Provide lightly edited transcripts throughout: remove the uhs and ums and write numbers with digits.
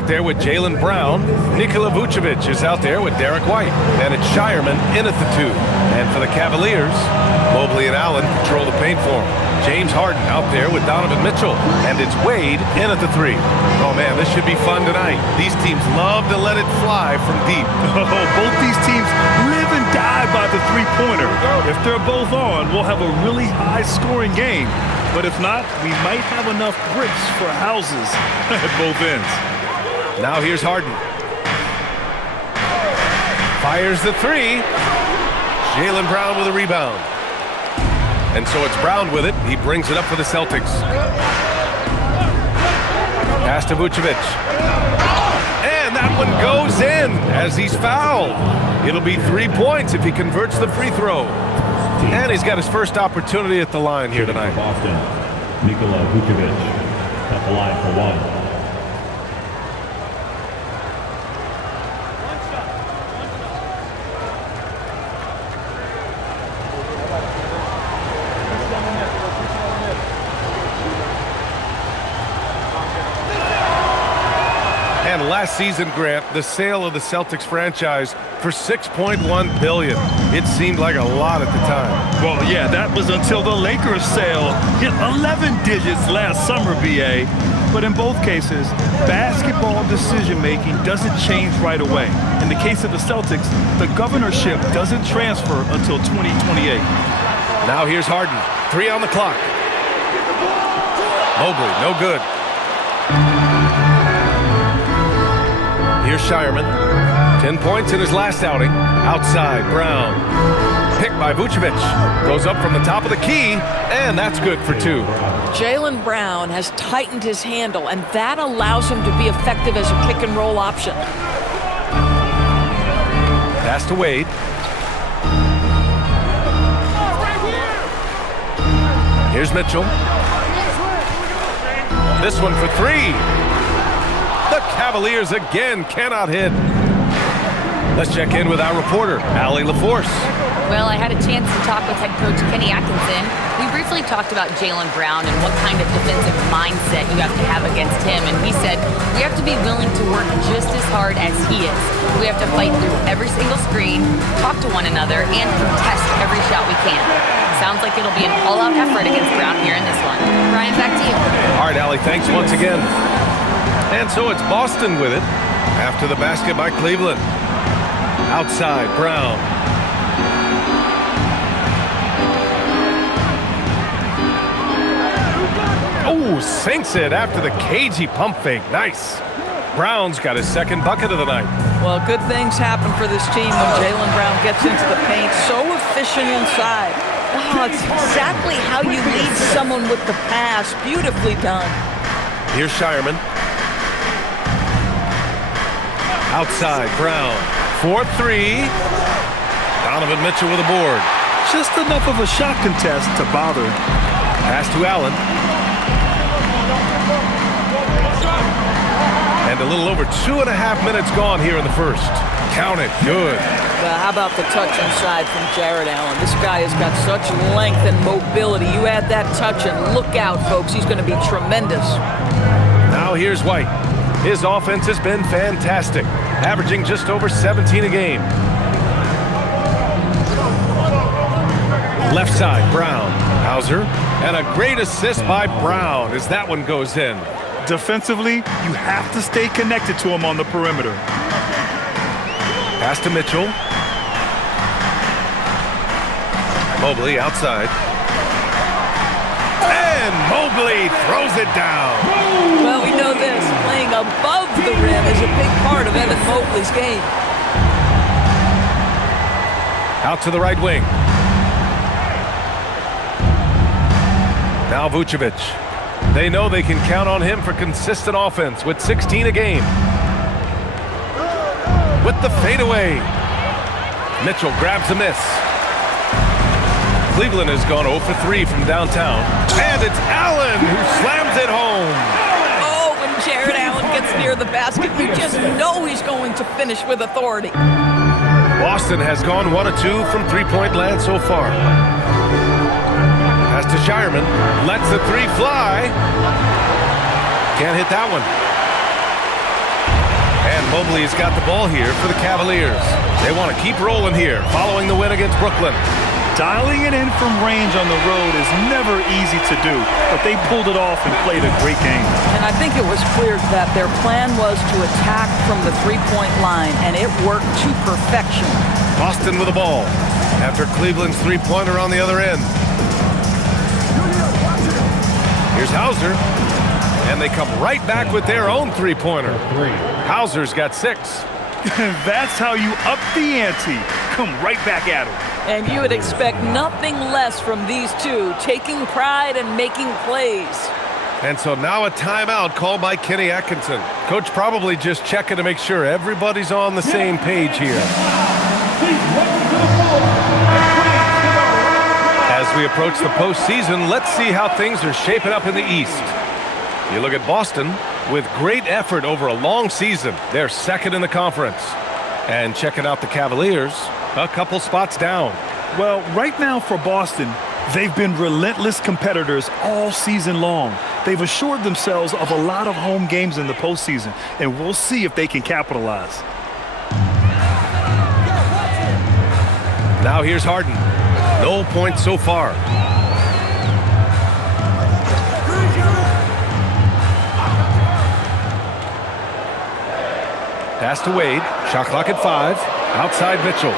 out there with Jaylen Brown. Nikola Vucevic is out there with Derek White. And it's Shireman in at the 2. And for the Cavaliers, Mobley and Allen control the paint for him. James Harden out there with Donovan Mitchell. And it's Wade in at the 3. Oh, man, this should be fun tonight. These teams love to let it fly from deep. Both these teams live and die by the three-pointer. If they're both on, we'll have a really high-scoring game. But if not, we might have enough bricks for houses at both ends. Now here's Harden. Fires the 3. Jaylen Brown with a rebound. And so it's Brown with it. He brings it up for the Celtics. Pass to Vucevic. And that one goes in as he's fouled. It'll be 3 points if he converts the free throw. And he's got his first opportunity at the line here tonight. Boston, Nikola Vucevic at the line for 1. And last season, Grant, the sale of the Celtics franchise for $6.1 billion. It seemed like a lot at the time. Well, yeah, that was until the Lakers sale hit 11 digits last summer, BA. But in both cases, basketball decision-making doesn't change right away. In the case of the Celtics, the governorship doesn't transfer until 2028. Now here's Harden. 3 on the clock. Mobley, no good. Here's Shireman. 10 points in his last outing. Outside, Brown. Picked by Vucevic. Goes up from the top of the key, and that's good for 2. Jaylen Brown has tightened his handle, and that allows him to be effective as a pick-and-roll option. Pass to Wade. Here's Mitchell. This one for 3. The Cavaliers again cannot hit. Let's check in with our reporter, Allie LaForce. Well, I had a chance to talk with head coach Kenny Atkinson. We briefly talked about Jaylen Brown and what kind of defensive mindset you have to have against him. And he said, we have to be willing to work just as hard as he is. We have to fight through every single screen, talk to one another, and contest every shot we can. Sounds like it'll be an all-out effort against Brown here in this one. Ryan, back to you. All right, Allie, thanks once again. And so it's Boston with it after the basket by Cleveland. Outside, Brown. Oh, sinks it after the cagey pump fake. Nice. Brown's got his second bucket of the night. Well, good things happen for this team when Jaylen Brown gets into the paint. So efficient inside. Oh, it's exactly how you lead someone with the pass. Beautifully done. Here's Shireman. Outside, Brown. 4-3. Donovan Mitchell with a board. Just enough of a shot contest to bother. Pass to Allen. And a little over 2.5 minutes gone here in the first. Count it. Good. Well, how about the touch inside from Jared Allen? This guy has got such length and mobility. You add that touch and look out, folks. He's going to be tremendous. Now here's White. His offense has been fantastic, averaging just over 17 a game. Left side, Brown. Hauser. And a great assist by Brown as that one goes in. Defensively, you have to stay connected to him on the perimeter. Pass to Mitchell. Mobley outside. And Mobley throws it down. Well, we know this. Playing above the rim is a big part of Evan Mobley's game. Out to the right wing. Now Vucevic. They know they can count on him for consistent offense with 16 a game. With the fadeaway. Mitchell grabs a miss. Cleveland has gone 0 for 3 from downtown. And it's Allen who slams it home. Oh, when Jared Allen gets near the basket, you just know he's going to finish with authority. Boston has gone 1 of 2 from three-point land so far. Pass to Shireman. Lets the 3 fly. Can't hit that one. Mobley's got the ball here for the Cavaliers. They want to keep rolling here following the win against Brooklyn. Dialing it in from range on the road is never easy to do, but they pulled it off and played a great game. And I think it was clear that their plan was to attack from the three-point line, and it worked to perfection. Boston with the ball after Cleveland's three-pointer on the other end. Here's Hauser, and they come right back with their own three-pointer. Hauser's got 6. That's how you up the ante. Come right back at him. And you would expect nothing less from these two, taking pride and making plays. And so now a timeout called by Kenny Atkinson. Coach probably just checking to make sure everybody's on the same page here. As we approach the postseason, let's see how things are shaping up in the East. You look at Boston with great effort over a long season. They're second in the conference. And checking out the Cavaliers, a couple spots down. Well, right now for Boston, they've been relentless competitors all season long. They've assured themselves of a lot of home games in the postseason, and we'll see if they can capitalize. Now here's Harden. No points so far. Pass to Wade. Shot clock at 5. Outside Mitchell.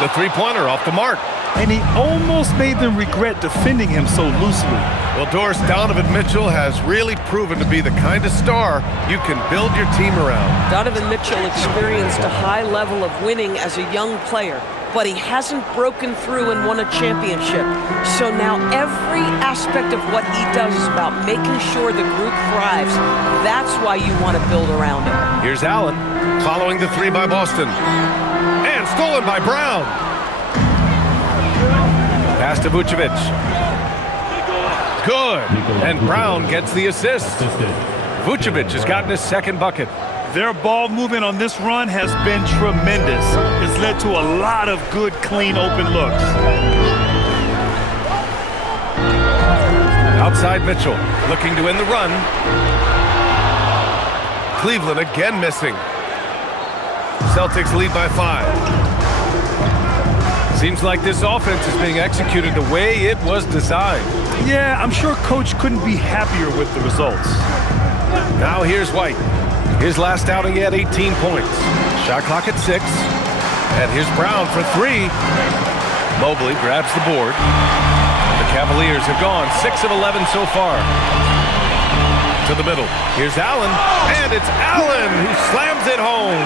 The three-pointer off the mark. And he almost made them regret defending him so loosely. Well, Doris, Donovan Mitchell has really proven to be the kind of star you can build your team around. Donovan Mitchell experienced a high level of winning as a young player, but he hasn't broken through and won a championship. So now every aspect of what he does is about making sure the group thrives. That's why you want to build around him. Here's Allen, following the 3 by Boston. And stolen by Brown. Pass to Vucevic. Good. And Brown gets the assist. Vucevic has gotten his second bucket. Their ball movement on this run has been tremendous. It's led to a lot of good, clean, open looks. Outside Mitchell, looking to end the run. Cleveland again missing. Celtics lead by 5. Seems like this offense is being executed the way it was designed. Yeah, I'm sure Coach couldn't be happier with the results. Now here's White. His last outing, he had 18 points. Shot clock at 6. And here's Brown for 3. Mobley grabs the board. The Cavaliers have gone 6 of 11 so far. To the middle. Here's Allen. And it's Allen who slams it home.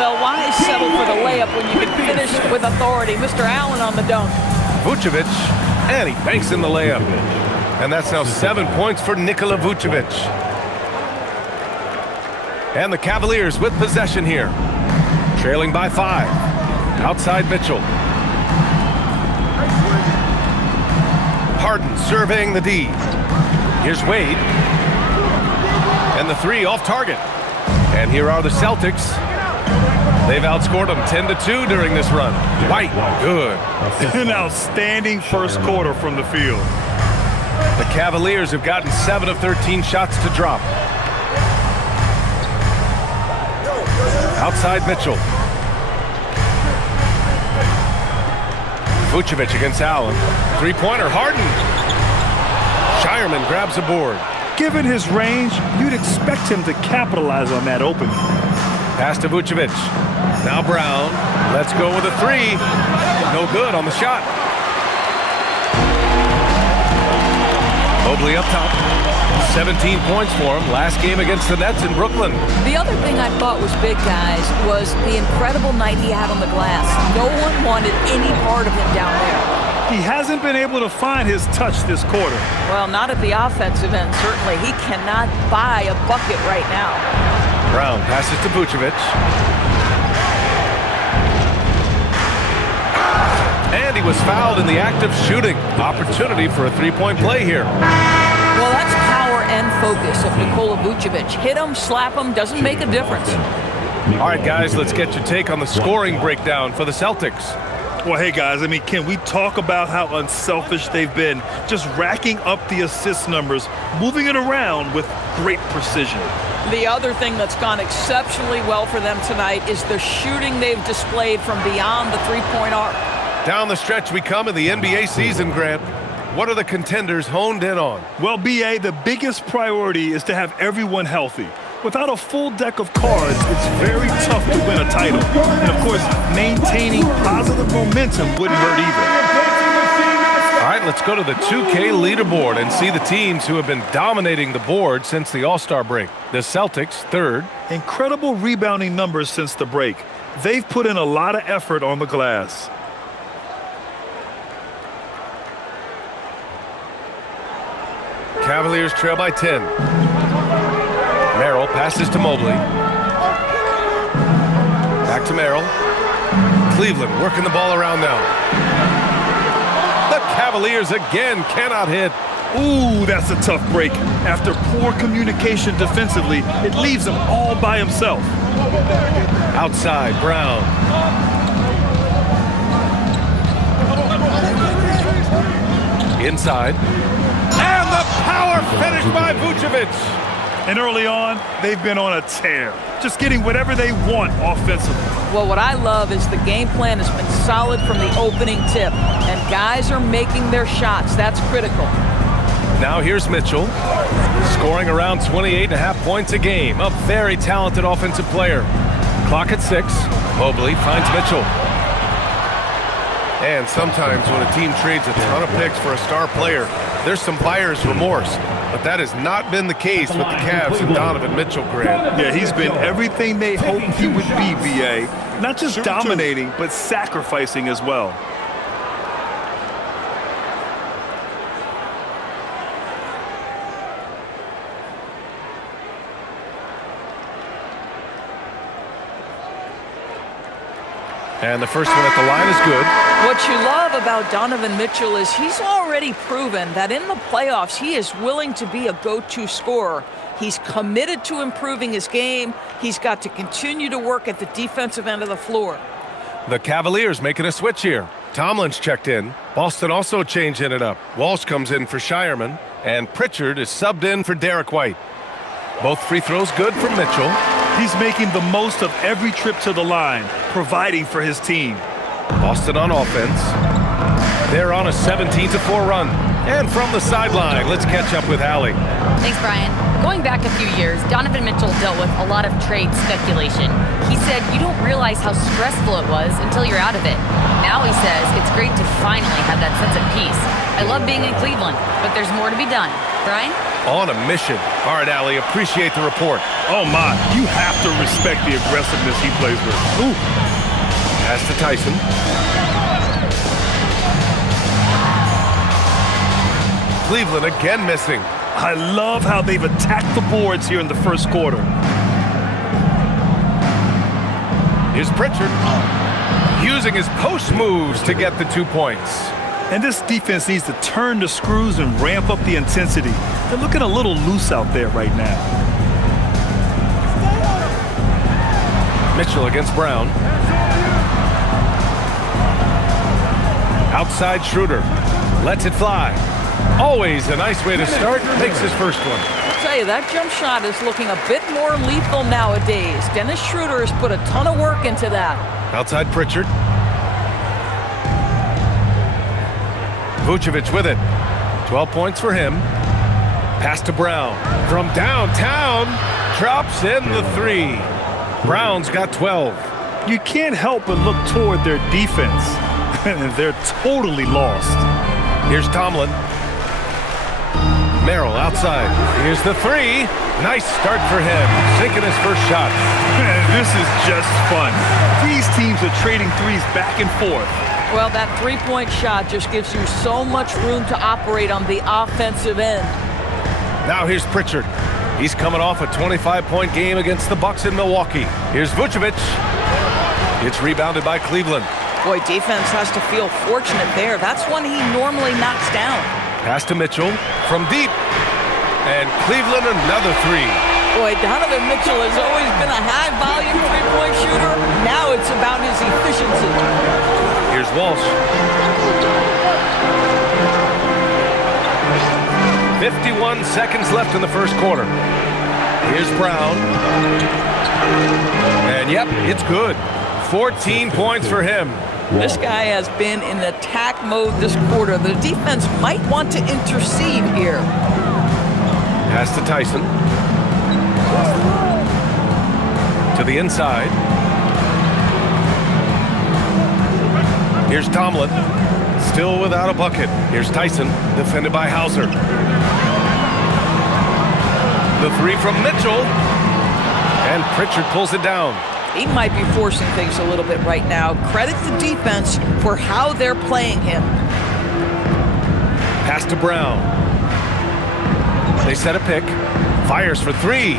Well, why settle for the layup when you can finish with authority? Mr. Allen on the dunk. Vucevic. And he banks in the layup. And that's now 7 points for Nikola Vucevic. And the Cavaliers with possession here. Trailing by 5. Outside Mitchell. Harden surveying the D. Here's Wade. And the 3 off target. And here are the Celtics. They've outscored them 10-2 during this run. White, good. An outstanding first quarter from the field. The Cavaliers have gotten 7 of 13 shots to drop. Outside Mitchell. Vucevic against Allen. Three-pointer, Harden. Shireman grabs a board. Given his range, you'd expect him to capitalize on that opening. Pass to Vucevic. Now Brown. Let's go with a 3. No good on the shot. Mobley up top. 17 points for him. Last game against the Nets in Brooklyn. The other thing I thought was big, guys, was the incredible night he had on the glass. No one wanted any part of him down there. He hasn't been able to find his touch this quarter. Well, not at the offensive end, certainly. He cannot buy a bucket right now. Brown passes to Vucevic. And he was fouled in the act of shooting. Opportunity for a three-point play here. Well, that's power and focus of Nikola Vucevic. Hit him, slap him, doesn't make a difference. All right, guys, let's get your take on the scoring breakdown for the Celtics. Well, hey, guys, I mean, can we talk about how unselfish they've been? Just racking up the assist numbers, moving it around with great precision. The other thing that's gone exceptionally well for them tonight is the shooting they've displayed from beyond the three-point arc. Down the stretch we come in the NBA season, Grant. What are the contenders honed in on? Well, BA, the biggest priority is to have everyone healthy. Without a full deck of cards, it's very tough to win a title. And, of course, maintaining positive momentum wouldn't hurt either. All right, let's go to the 2K leaderboard and see the teams who have been dominating the board since the All-Star break. The Celtics, third. Incredible rebounding numbers since the break. They've put in a lot of effort on the glass. Cavaliers trail by 10. Merrill passes to Mobley. Back to Merrill. Cleveland working the ball around now. The Cavaliers again cannot hit. Ooh, that's a tough break. After poor communication defensively, it leaves him all by himself. Outside, Brown. Inside. And the power finish by Vucevic. And early on, they've been on a tear, just getting whatever they want offensively. Well, what I love is the game plan has been solid from the opening tip, and guys are making their shots. That's critical. Now here's Mitchell, scoring around 28.5 points a game. A very talented offensive player. Clock at 6. Mobley finds Mitchell. And sometimes when a team trades a ton of picks for a star player, there's some buyer's remorse. But that has not been the case with the Cavs and Donovan Mitchell, Grant. Yeah, he's been everything they hoped he would be, BA. Not just dominating, but sacrificing as well. And the first one at the line is good. What you love about Donovan Mitchell is he's already proven that in the playoffs he is willing to be a go-to scorer. He's committed to improving his game. He's got to continue to work at the defensive end of the floor. The Cavaliers making a switch here. Tomlin's checked in. Boston also changing it up. Walsh comes in for Shireman. And Pritchard is subbed in for Derek White. Both free throws good from Mitchell. He's making the most of every trip to the line, providing for his team. Boston on offense. They're on a 17-4 run. And from the sideline, let's catch up with Allie. Thanks, Brian. Going back a few years, Donovan Mitchell dealt with a lot of trade speculation. He said you don't realize how stressful it was until you're out of it. Now he says it's great to finally have that sense of peace. I love being in Cleveland, but there's more to be done. Brian? On a mission. All right, Allie, appreciate the report. Oh, my. You have to respect the aggressiveness he plays with. Ooh. Pass to Tyson. Cleveland again missing. I love how they've attacked the boards here in the first quarter. Here's Pritchard. Using his post moves to get the 2 points. And this defense needs to turn the screws and ramp up the intensity. They're looking a little loose out there right now. Mitchell against Brown. Outside Schroeder. Lets it fly. Always a nice way to start. Makes his first one. I'll tell you, that jump shot is looking a bit more lethal nowadays. Dennis Schroeder has put a ton of work into that. Outside Pritchard. Vucevic with it. 12 points for him. Pass to Brown. From downtown, drops in the 3. Brown's got 12. You can't help but look toward their defense. They're totally lost. Here's Tomlin. Merrill outside. Here's the 3. Nice start for him. Sinking his first shot. This is just fun. These teams are trading threes back and forth. Well, that three-point shot just gives you so much room to operate on the offensive end. Now here's Pritchard. He's coming off a 25-point game against the Bucks in Milwaukee. Here's Vucevic. It's rebounded by Cleveland. Boy, defense has to feel fortunate there. That's one he normally knocks down. Pass to Mitchell from deep. And Cleveland another 3. Boy, Donovan Mitchell has always been a high-volume three-point shooter. Now it's about his efficiency. Here's Walsh. 51 seconds left in the first quarter. Here's Brown. And yep, it's good. 14 points for him. This guy has been in attack mode this quarter. The defense might want to intercede here. Pass to Tyson. To the inside. Here's Tomlin. Still without a bucket. Here's Tyson, defended by Hauser. The three from Mitchell. And Pritchard pulls it down. He might be forcing things a little bit right now. Credit the defense for how they're playing him. Pass to Brown. They set a pick. Fires for three.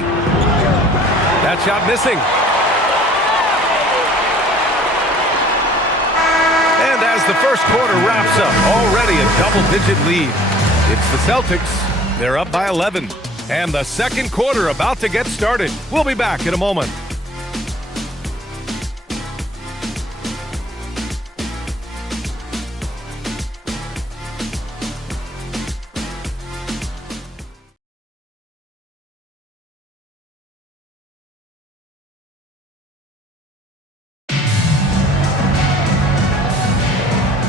That shot missing. And as the first quarter wraps up, already a double-digit lead. It's the Celtics. They're up by 11. And the second quarter about to get started. We'll be back in a moment.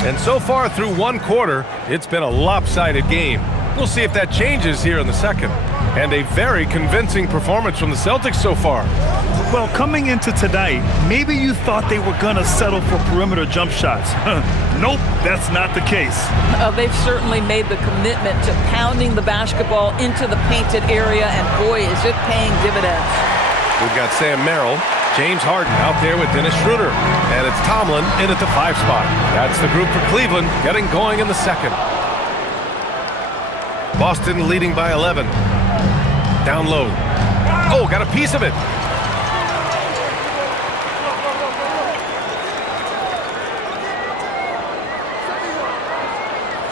And so far through one quarter, it's been a lopsided game. We'll see if that changes here in the second. And a very convincing performance from the Celtics so far. Well, coming into tonight, maybe you thought they were going to settle for perimeter jump shots. Nope, that's not the case. They've certainly made the commitment to pounding the basketball into the painted area, and boy, is it paying dividends. We've got Sam Merrill, James Harden out there with Dennis Schroeder, and it's Tomlin in at the 5 spot. That's the group for Cleveland getting going in the second. Boston leading by 11. Down low. Oh, got a piece of it.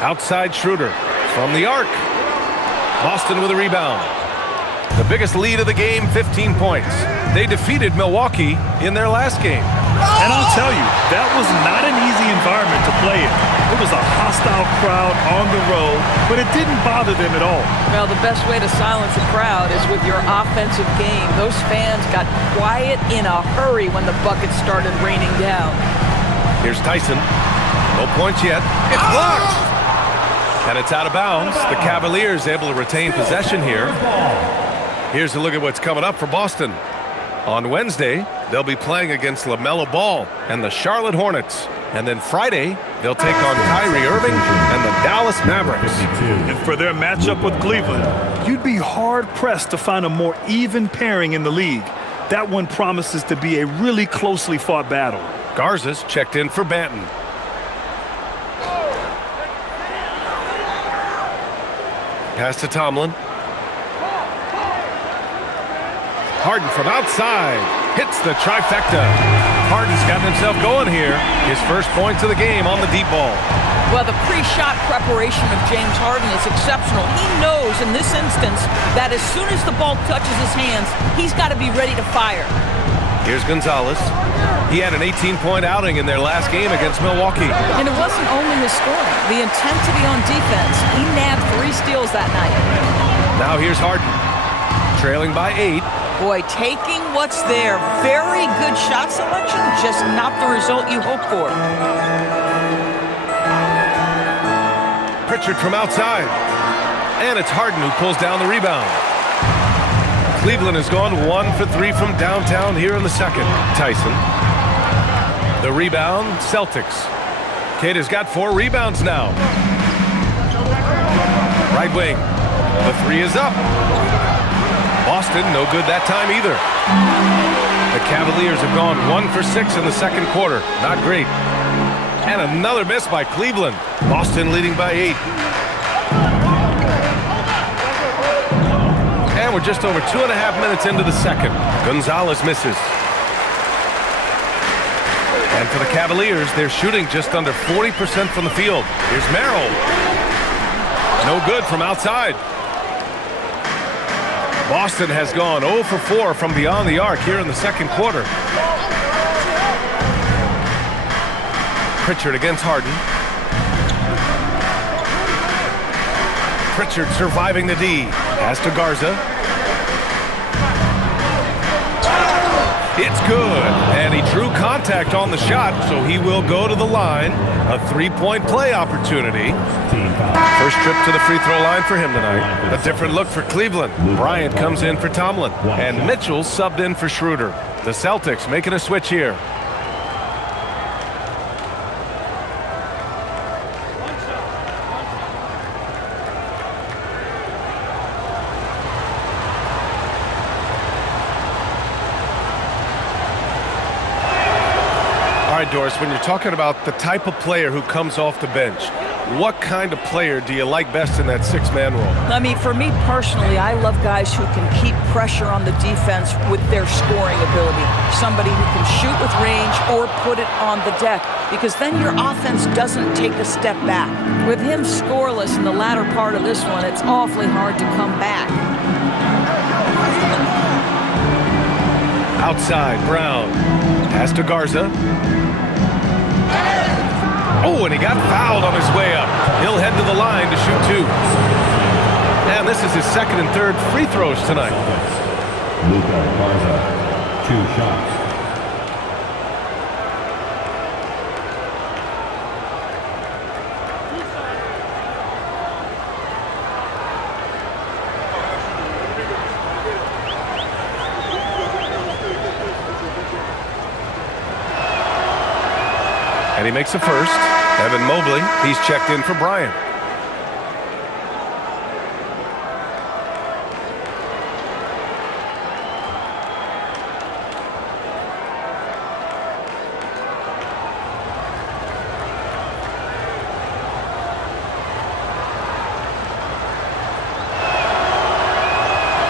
Outside Schroeder from the arc. Boston with a rebound. The biggest lead of the game, 15 points. They defeated Milwaukee in their last game. And I'll tell you, that was not an easy environment to play in. It was a hostile crowd on the road, but it didn't bother them at all. Well, the best way to silence a crowd is with your offensive game. Those fans got quiet in a hurry when the buckets started raining down. Here's Tyson. No points yet. It's blocked. And it's out of bounds. The Cavaliers able to retain possession here. Here's a look at what's coming up for Boston. On Wednesday, they'll be playing against LaMelo Ball and the Charlotte Hornets. And then Friday, they'll take on Kyrie Irving and the Dallas Mavericks. And for their matchup with Cleveland, you'd be hard-pressed to find a more even pairing in the league. That one promises to be a really closely fought battle. Garza's checked in for Banton. Pass to Tomlin. Harden from outside. Hits the trifecta. Harden's gotten himself going here. His first points of the game on the deep ball. Well, the pre-shot preparation of James Harden is exceptional. He knows in this instance that as soon as the ball touches his hands, he's got to be ready to fire. Here's Gonzalez. He had an 18-point outing in their last game against Milwaukee. And it wasn't only his scoring. The intensity on defense. He nabbed 3 steals that night. Now here's Harden. Trailing by 8. Boy, taking what's there. Very good shot selection, just not the result you hope for. Pritchard from outside. And it's Harden who pulls down the rebound. Cleveland has gone 1 for 3 from downtown here in the second. Tyson. The rebound, Celtics. Kate has got 4 rebounds now. Right wing. The 3 is up. Boston, no good that time either. The Cavaliers have gone 1 for 6 in the second quarter. Not great. And another miss by Cleveland. Boston leading by 8. And we're just over 2.5 minutes into the second. Gonzalez misses. And for the Cavaliers, they're shooting just under 40% from the field. Here's Merrill. No good from outside. Boston has gone 0 for 4 from beyond the arc here in the second quarter. Pritchard against Harden. Pritchard surviving the D. Pass to Garza. It's good. And he drew contact on the shot, so he will go to the line. A three-point play opportunity. First trip to the free throw line for him tonight. A different look for Cleveland. Bryant comes in for Tomlin. And Mitchell subbed in for Schroeder. The Celtics making a switch here. All right, Doris, when you're talking about the type of player who comes off the bench, what kind of player do you like best in that six-man role? I mean, for me personally, I love guys who can keep pressure on the defense with their scoring ability. Somebody who can shoot with range or put it on the deck, because then your offense doesn't take a step back. With him scoreless in the latter part of this one, it's awfully hard to come back. Outside, Brown. Pass to Garza. Oh, and he got fouled on his way up. He'll head to the line to shoot two. And this is his second and third free throws tonight. Garza, 2 shots. And he makes the first. Evan Mobley, he's checked in for Bryant.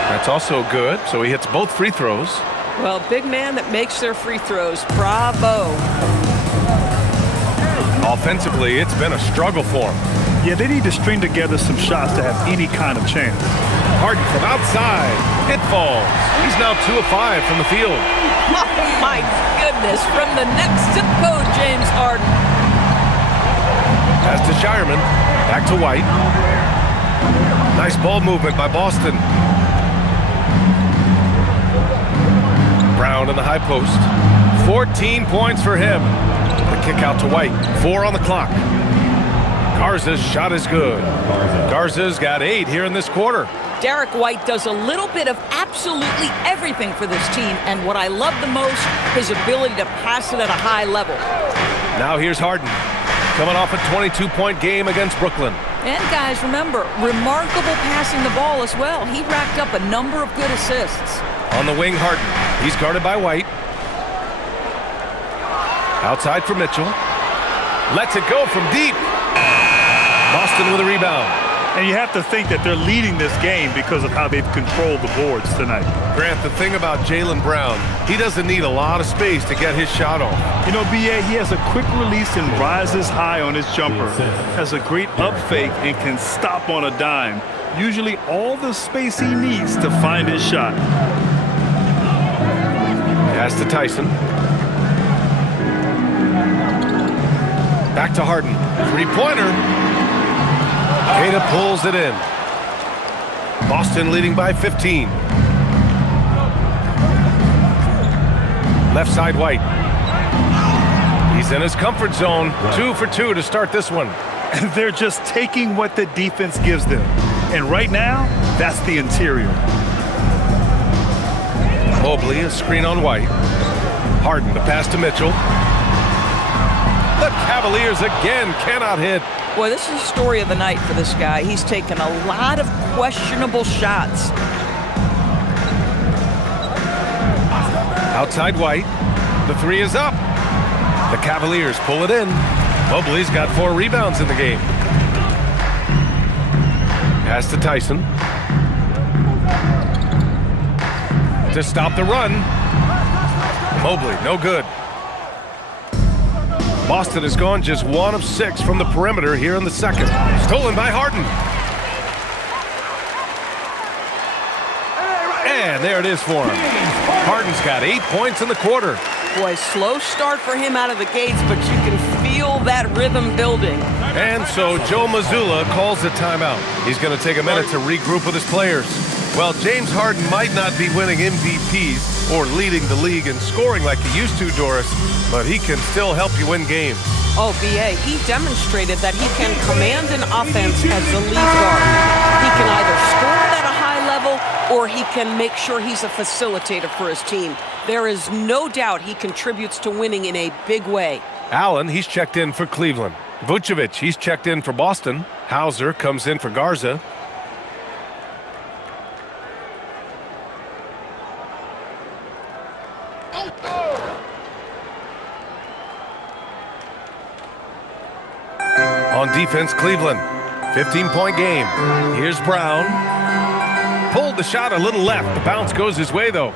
That's also good, so he hits both free throws. Well, big man that makes their free throws. Bravo. Offensively, it's been a struggle for him. Yeah, they need to string together some shots to have any kind of chance. Harden from outside. It falls. He's now 2 of 5 from the field. Oh, my goodness. From the next zip code, James Harden. Pass to Shireman. Back to White. Nice ball movement by Boston. Brown in the high post. 14 points for him. The kick out to White. 4 on the clock. Garza's shot is good. Garza's got 8 here in this quarter. Derek White does a little bit of absolutely everything for this team, and what I love the most, his ability to pass it at a high level. Now here's Harden, coming off a 22-point game against Brooklyn. And guys, remember, remarkable passing the ball as well. He racked up a number of good assists. On the wing, Harden. He's guarded by White. Outside for Mitchell. Lets it go from deep. Boston with a rebound. And you have to think that they're leading this game because of how they've controlled the boards tonight. Grant, the thing about Jaylen Brown, he doesn't need a lot of space to get his shot off. You know, B.A., he has a quick release and rises high on his jumper. Has a great up fake and can stop on a dime. Usually all the space he needs to find his shot. Pass to Tyson. Back to Harden. Three-pointer. Ada pulls it in. Boston leading by 15. Left side, White. He's in his comfort zone. 2 for 2 to start this one. And they're just taking what the defense gives them. And right now, that's the interior. Mobley, a screen on White. Harden, the pass to Mitchell. The Cavaliers again cannot hit. Boy, this is the story of the night for this guy. He's taken a lot of questionable shots. Outside White. The 3 is up. The Cavaliers pull it in. Mobley's got 4 rebounds in the game. Pass to Tyson. To stop the run. Mobley, no good. Boston has gone just 1 of 6 from the perimeter here in the second. Stolen by Harden. And there it is for him. Harden's got 8 points in the quarter. Boy, slow start for him out of the gates, but you can feel that rhythm building. And so Joe Mazzulla calls a timeout. He's going to take a minute to regroup with his players. Well, James Harden might not be winning MVPs, or leading the league in scoring like he used to, Doris, but he can still help you win games. Oh, B.A., he demonstrated that he can command an offense as the lead guard. He can either score it at a high level or he can make sure he's a facilitator for his team. There is no doubt he contributes to winning in a big way. Allen, he's checked in for Cleveland. Vucevic, he's checked in for Boston. Hauser comes in for Garza. On defense, Cleveland. 15-point game. Here's Brown. Pulled the shot a little left. The bounce goes his way, though.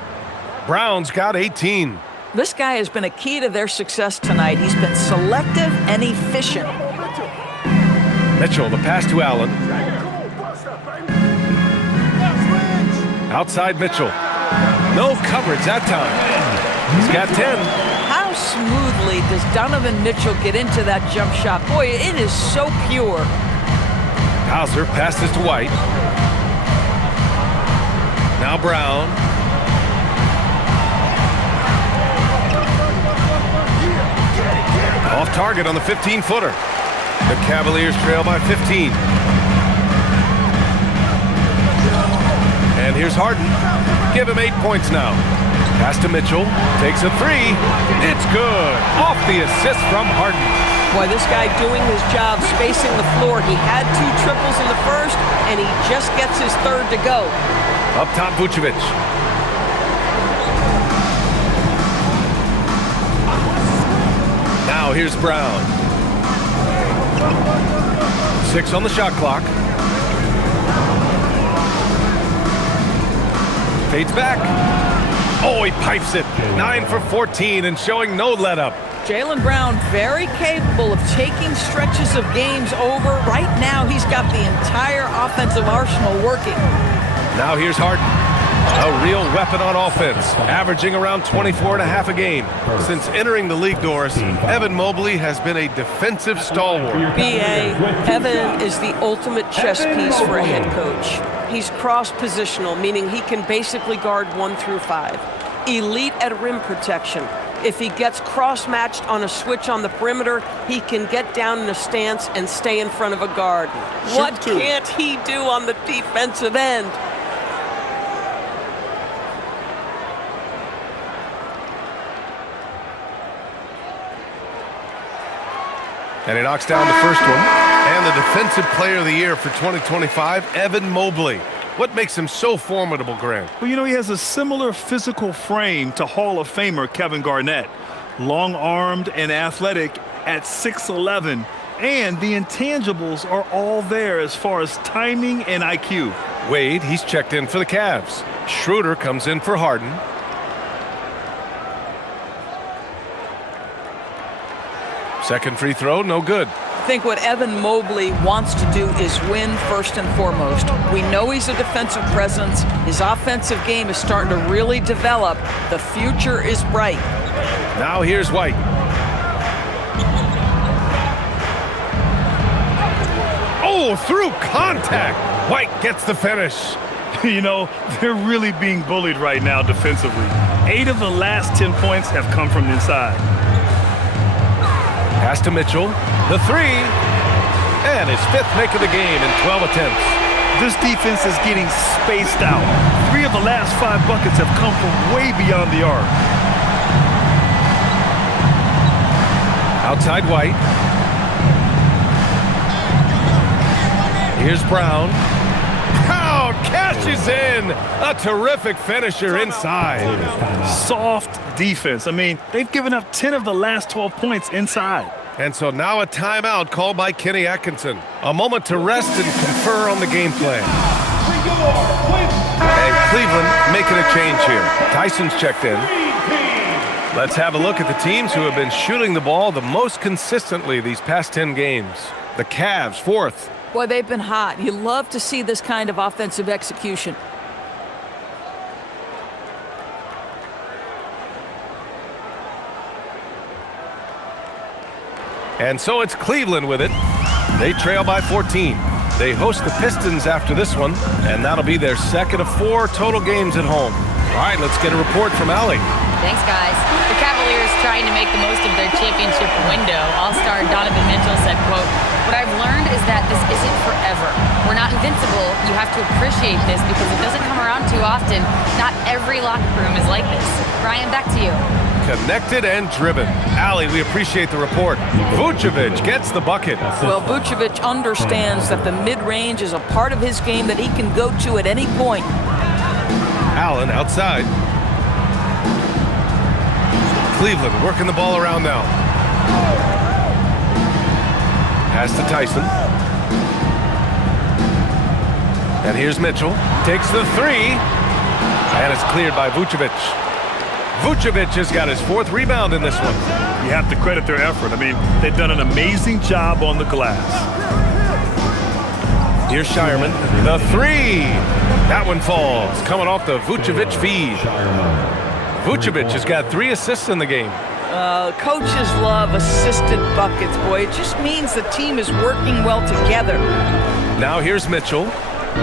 Brown's got 18. This guy has been a key to their success tonight. He's been selective and efficient. Mitchell, the pass to Allen. Outside Mitchell. No coverage that time. He's got 10. How smoothly does Donovan Mitchell get into that jump shot? Boy, it is so pure. Hauser passes to White. Now Brown. Off target on the 15-footer. The Cavaliers trail by 15. And here's Harden. Give him 8 points now. Pass to Mitchell. Takes a three. It's good. Off the assist from Harden. Boy, this guy doing his job, spacing the floor. He had 2 triples in the first, and he just gets his third to go. Up top, Vucevic. Now here's Brown. 6 on the shot clock. Fades back. Oh, he pipes it. 9 for 14 and showing no let-up. Jaylen Brown very capable of taking stretches of games over. Right now, he's got the entire offensive arsenal working. Now here's Harden. A real weapon on offense, averaging around 24.5 a game. Since entering the league, Doris, Evan Mobley has been a defensive stalwart. B.A., Evan is the ultimate chess piece for a head coach. He's cross-positional, meaning he can basically guard 1 through 5. Elite at rim protection. If he gets cross-matched on a switch on the perimeter, he can get down in a stance and stay in front of a guard. What can't he do on the defensive end? And he knocks down the first one. And the Defensive Player of the Year for 2025, Evan Mobley. What makes him so formidable, Grant? Well, you know, he has a similar physical frame to Hall of Famer Kevin Garnett. Long-armed and athletic at 6'11", and the intangibles are all there as far as timing and IQ. Wade, he's checked in for the Cavs. Schroeder comes in for Harden. Second free throw, no good. I think what Evan Mobley wants to do is win first and foremost. We know he's a defensive presence. His offensive game is starting to really develop. The future is bright. Now here's White. Oh, through contact. White gets the finish. You know, they're really being bullied right now defensively. 8 of the last 10 points have come from inside. Pass to Mitchell. The three. And his 5th make of the game in 12 attempts. This defense is getting spaced out. 3 of the last 5 buckets have come from way beyond the arc. Outside White. Here's Brown. Brown cashes in. A terrific finisher inside. Soft defense. I mean, they've given up 10 of the last 12 points inside. And so now a timeout called by Kenny Atkinson. A moment to rest and confer on the game plan. And Cleveland making a change here. Tyson's checked in. Let's have a look at the teams who have been shooting the ball the most consistently these past 10 games. The Cavs, 4th. Boy, they've been hot. You love to see this kind of offensive execution. And so it's Cleveland with it. They trail by 14. They host the Pistons after this one, and that'll be their 2nd of 4 total games at home. All right, let's get a report from Allie. Thanks, guys. The Cavaliers trying to make the most of their championship window. All-star Donovan Mitchell said, quote, "What I've learned is that this isn't forever. We're not invincible. You have to appreciate this because it doesn't come around too often. Not every locker room is like this." Brian, back to you. Connected and driven. Allie, we appreciate the report. Vucevic gets the bucket. Well, Vucevic understands that the mid-range is a part of his game that he can go to at any point. Allen outside. Cleveland working the ball around now. Pass to Tyson. And here's Mitchell. Takes the three. And it's cleared by Vucevic. Vucevic has got his 4th rebound in this one. You have to credit their effort. I mean, they've done an amazing job on the glass. Here's Shireman. The three. That one falls. Coming off the Vucevic feed. Vucevic has got 3 assists in the game. Coaches love assisted buckets, boy. It just means the team is working well together. Now here's Mitchell.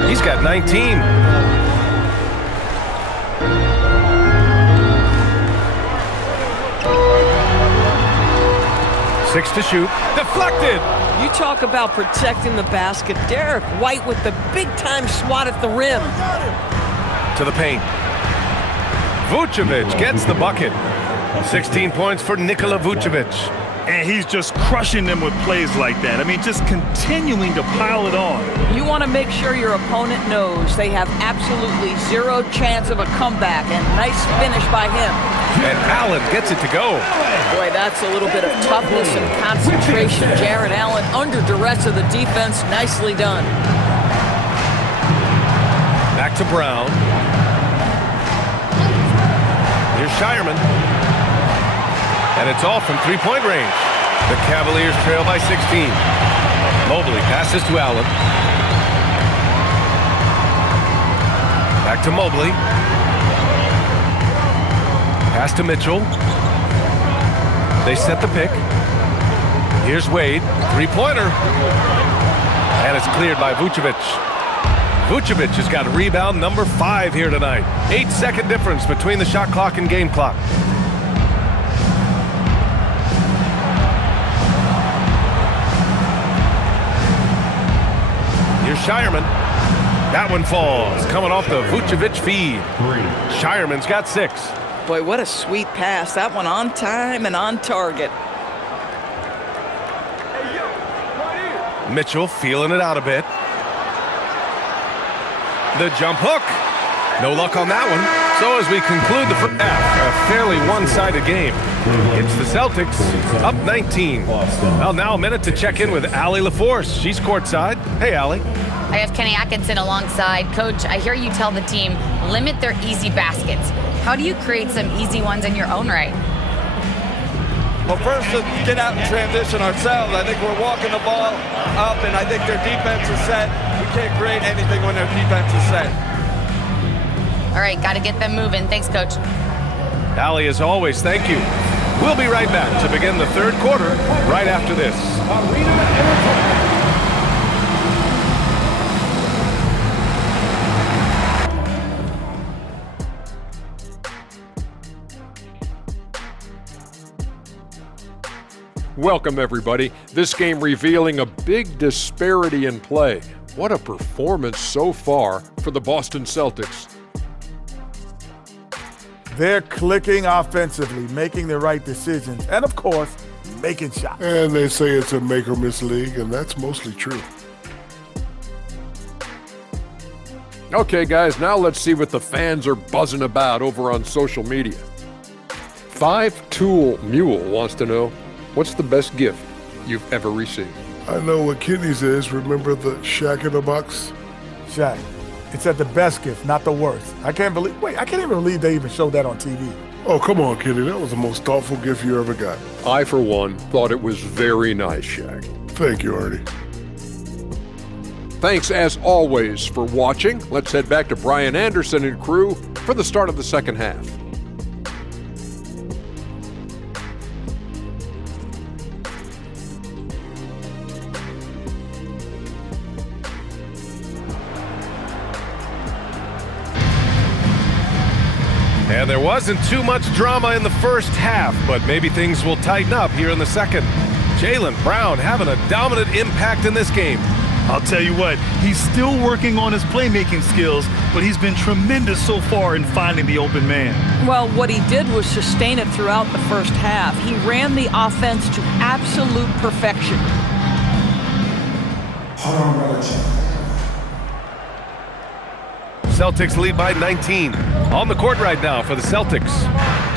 He's got 19. Six to shoot. Deflected. You talk about protecting the basket. Derek White with the big-time swat at the rim. To the paint. Vucevic gets the bucket. 16 points for Nikola Vucevic. And he's just crushing them with plays like that. I mean, just continuing to pile it on. You want to make sure your opponent knows they have absolutely 0 chance of a comeback, and nice finish by him. And Allen gets it to go. Boy, that's a little bit of toughness and concentration. Jared Allen under duress of the defense. Nicely done. Back to Brown. Here's Shireman. And it's off from 3-point range. The Cavaliers trail by 16. Mobley passes to Allen. Back to Mobley. Pass to Mitchell. They set the pick. Here's Wade. 3-pointer. And it's cleared by Vucevic. Vucevic has got rebound number 5 here tonight. 8-second difference between the shot clock and game clock. Here's Shireman. That one falls. Coming off the Vucevic feed. Shireman's got 6. Boy, what a sweet pass. That one on time and on target. Mitchell feeling it out a bit. The jump hook. No luck on that one. So as we conclude the first half, a fairly one-sided game. It's the Celtics up 19. Well, now a minute to check in with Allie LaForce. She's courtside. Hey, Allie. I have Kenny Atkinson alongside. Coach, I hear you tell the team, limit their easy baskets. How do you create some easy ones in your own right? Well, first, to get out and transition ourselves. I think we're walking the ball up, and I think their defense is set. We can't create anything when their defense is set. All right, got to get them moving. Thanks, Coach. Allie, as always, thank you. We'll be right back to begin the third quarter right after this. Welcome, everybody. This game revealing a big disparity in play. What a performance so far for the Boston Celtics. They're clicking offensively, making the right decisions, and of course, making shots. And they say it's a make or miss league, and that's mostly true. Okay, guys, now let's see what the fans are buzzing about over on social media. 5-Tool Mule wants to know, what's the best gift you've ever received? I know what Kenny's is. Remember the Shaq in the box? Shaq, it's at the best gift, not the worst. I can't even believe they even showed that on TV. Oh, come on, Kenny. That was the most thoughtful gift you ever got. I, for one, thought it was very nice, Shaq. Thank you, Artie. Thanks, as always, for watching. Let's head back to Brian Anderson and crew for the start of the second half. And there wasn't too much drama in the first half, but maybe things will tighten up here in the second. Jaylen Brown having a dominant impact in this game. I'll tell you what, he's still working on his playmaking skills, but he's been tremendous so far in finding the open man. Well, what he did was sustain it throughout the first half. He ran the offense to absolute perfection. Celtics lead by 19. On the court right now for the Celtics.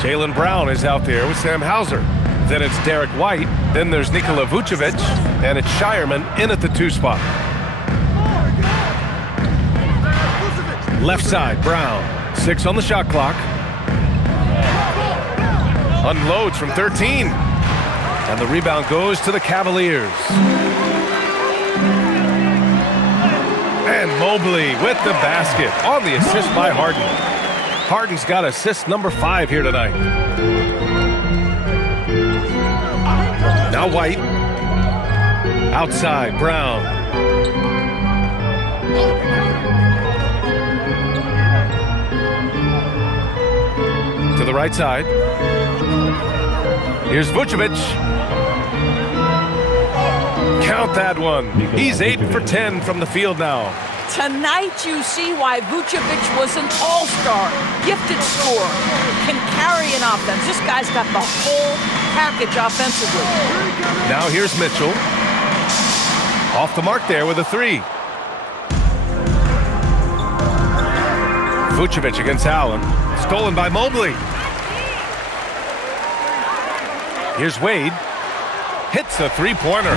Jaylen Brown is out there with Sam Hauser. Then it's Derek White. Then there's Nikola Vucevic. And it's Shireman in at the 2 spot. Left side, Brown. 6 on the shot clock. Unloads from 13. And the rebound goes to the Cavaliers. And Mobley with the basket on the assist by Harden. Harden's got assist number 5 here tonight. Now White. Outside, Brown. To the right side. Here's Vucevic. Count that one. He's 8 for 10 from the field now. Tonight you see why Vucevic was an all-star, gifted scorer, can carry an offense. This guy's got the whole package offensively. Now here's Mitchell. Off the mark there with a 3. Vucevic against Allen. Stolen by Mobley. Here's Wade. Hits a 3-pointer.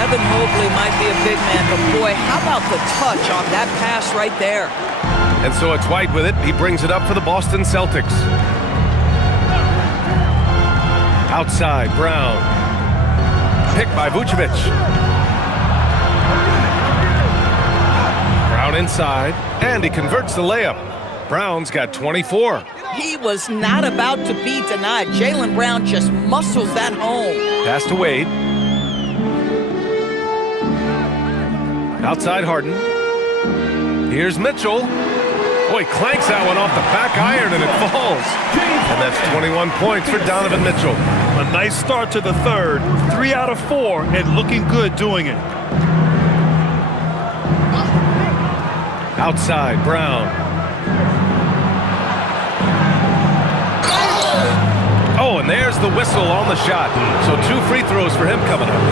Evan Mobley might be a big man, but boy, how about the touch on that pass right there? And so it's White with it. He brings it up for the Boston Celtics. Outside, Brown. Picked by Vucevic. Brown inside, and he converts the layup. Brown's got 24. He was not about to be denied. Jaylen Brown just muscles that home. Pass to Wade. Outside Harden. Here's Mitchell. Oh, he clanks that one off the back iron and it falls. And that's 21 points for Donovan Mitchell. A nice start to the third. 3 out of 4 and looking good doing it. Outside, Brown. Oh, and there's the whistle on the shot. So 2 free throws for him coming up.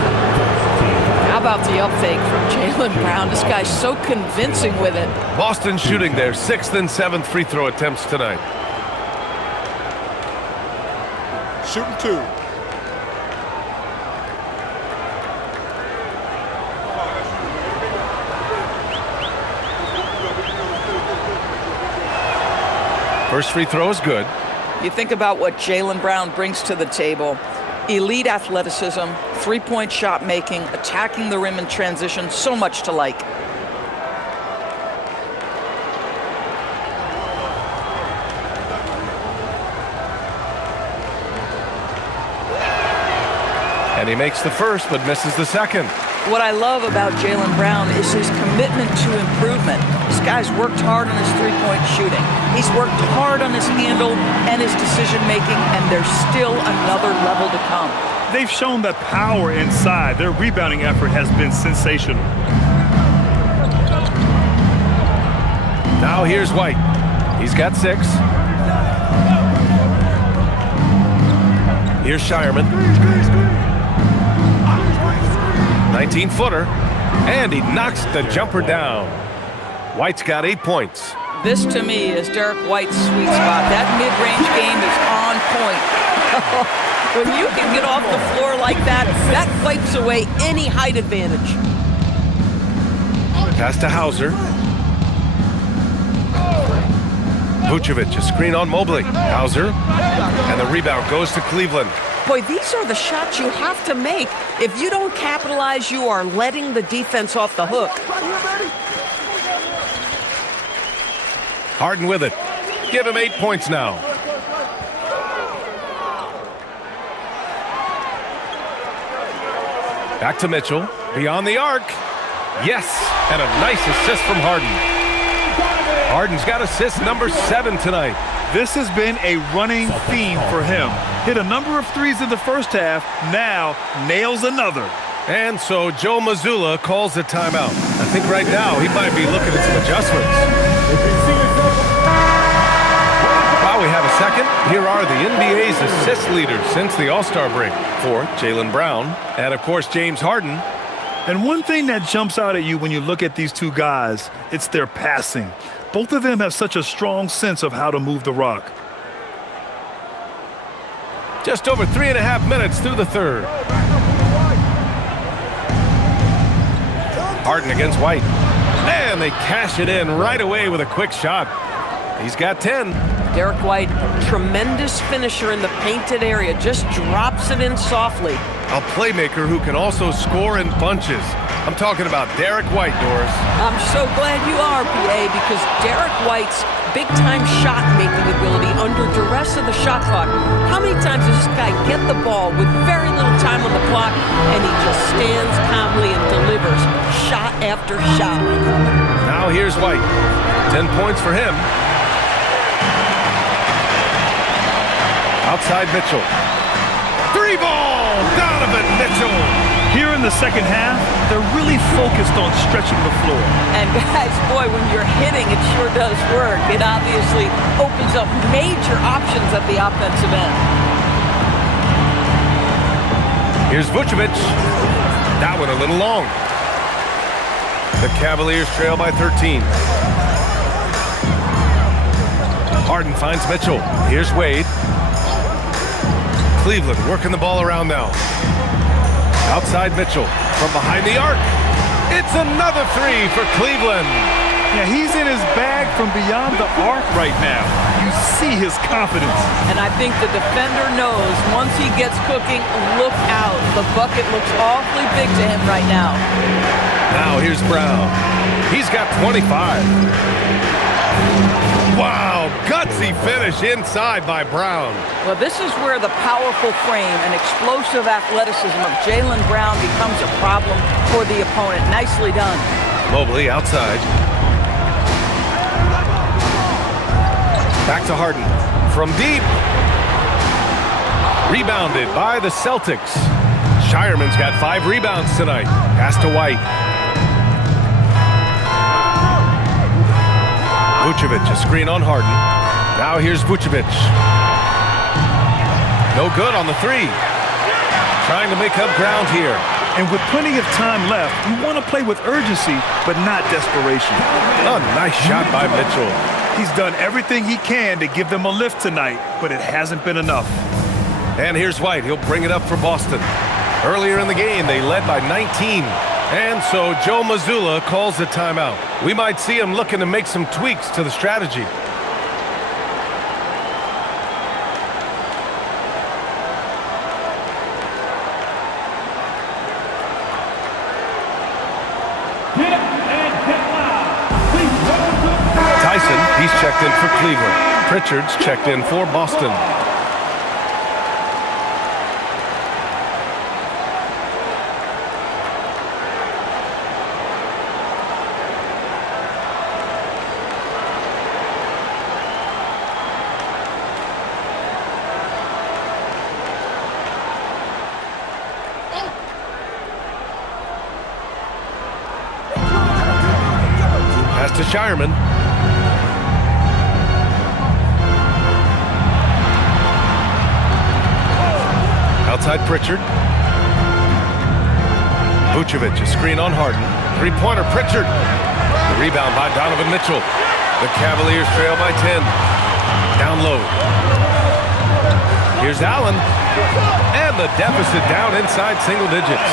How about the up fake from Jaylen Brown? This guy's so convincing with it. Boston shooting their 6th and 7th free throw attempts tonight. Shooting 2. First free throw is good. You think about what Jaylen Brown brings to the table. Elite athleticism, 3-point shot making, attacking the rim in transition, so much to like. And he makes the first but misses the second. What I love about Jaylen Brown is his commitment to improvement. This guy's worked hard on his 3-point shooting. He's worked hard on his handle and his decision-making, and there's still another level to come. They've shown that power inside. Their rebounding effort has been sensational. Now here's White. He's got 6. Here's Shireman. 19-footer, and he knocks the jumper down. White's got 8 points. This, to me, is Derek White's sweet spot. That mid-range game is on point. When you can get off the floor like that, that wipes away any height advantage. Pass to Hauser. Vucevic, a screen on Mobley. Hauser, and the rebound goes to Cleveland. Boy, these are the shots you have to make. If you don't capitalize, you are letting the defense off the hook. Harden with it. Give him 8 points now. Back to Mitchell. Beyond the arc. Yes, and a nice assist from Harden. Harden's got assist number 7 tonight. This has been a running theme for him. Hit a number of threes in the first half, now nails another. And so Joe Mazzulla calls the timeout. I think right now he might be looking at some adjustments. While we have a second, here are the NBA's assist leaders since the All-Star break for Jaylen Brown and, of course, James Harden. And one thing that jumps out at you when you look at these two guys, it's their passing. Both of them have such a strong sense of how to move the rock. Just over 3.5 minutes through the third. Harden against White. And they cash it in right away with a quick shot. He's got 10. Derek White, tremendous finisher in the painted area, just drops it in softly. A playmaker who can also score in bunches. I'm talking about Derek White, Doris. I'm so glad you are, PA, because Derek White's big-time shot-making ability under duress of the shot clock. How many times does this guy get the ball with very little time on the clock, and he just stands calmly and delivers shot after shot? Now here's White. 10 points for him. Outside Mitchell. 3-ball! Donovan Mitchell! Here in the second half, they're really focused on stretching the floor. And guys, boy, when you're hitting, it sure does work. It obviously opens up major options at the offensive end. Here's Vucevic. That one a little long. The Cavaliers trail by 13. Harden finds Mitchell. Here's Wade. Cleveland working the ball around now. Outside Mitchell from behind the arc. It's another three for Cleveland. Yeah, he's in his bag from beyond the arc right now. You see his confidence. And I think the defender knows once he gets cooking, look out. The bucket looks awfully big to him right now. Now here's Brown. He's got 25. Wow, gutsy finish inside by Brown. Well, this is where the powerful frame and explosive athleticism of Jaylen Brown becomes a problem for the opponent. Nicely done. Mobley outside. Back to Harden. From deep. Rebounded by the Celtics. Shireman's got 5 rebounds tonight. Pass to White. Vucevic, a screen on Harden. Now here's Vucevic. No good on the 3. Trying to make up ground here. And with plenty of time left, you want to play with urgency, but not desperation. A nice shot by Mitchell. He's done everything he can to give them a lift tonight, but it hasn't been enough. And here's White. He'll bring it up for Boston. Earlier in the game, they led by 19. And so Joe Mazzulla calls the timeout. We might see him looking to make some tweaks to the strategy. Tyson, he's checked in for Cleveland. Pritchard's checked in for Boston. Pass to Shireman. Outside Pritchard. Vucevic, a screen on Harden. 3-pointer Pritchard. The rebound by Donovan Mitchell. The Cavaliers trail by 10. Down low. Here's Allen. And the deficit down inside single digits.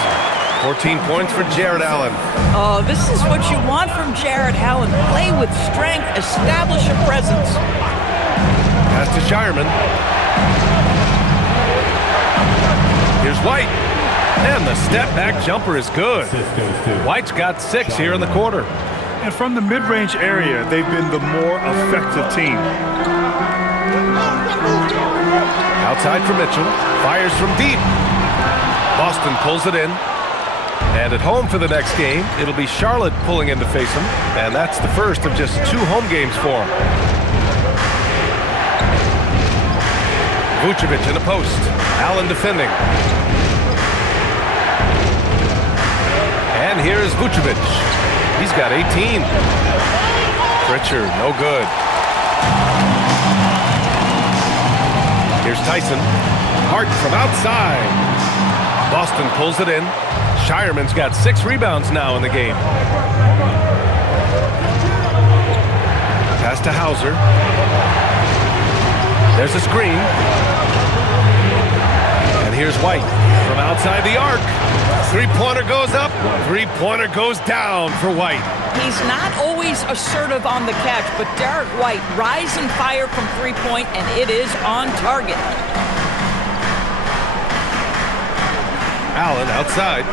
14 points for Jared Allen. Oh, this is what you want from Jared Allen. Play with strength, establish a presence. Pass to Shireman. Here's White. And the step-back jumper is good. White's got 6 here in the quarter. And from the mid-range area, they've been the more effective team. Outside for Mitchell. Fires from deep. Boston pulls it in. And at home for the next game, it'll be Charlotte pulling in to face them. And that's the first of just 2 home games for them. Vucevic in the post. Allen defending. And here's Vucevic. He's got 18. Pritchard, no good. Here's Tyson. Harden from outside. Boston pulls it in. Shireman's got 6 rebounds now in the game. Pass to Hauser. There's a screen. And here's White from outside the arc. Three-pointer goes up. Three-pointer goes down for White. He's not always assertive on the catch, but Derek White, rise and fire from three-point, and it is on target. Allen outside.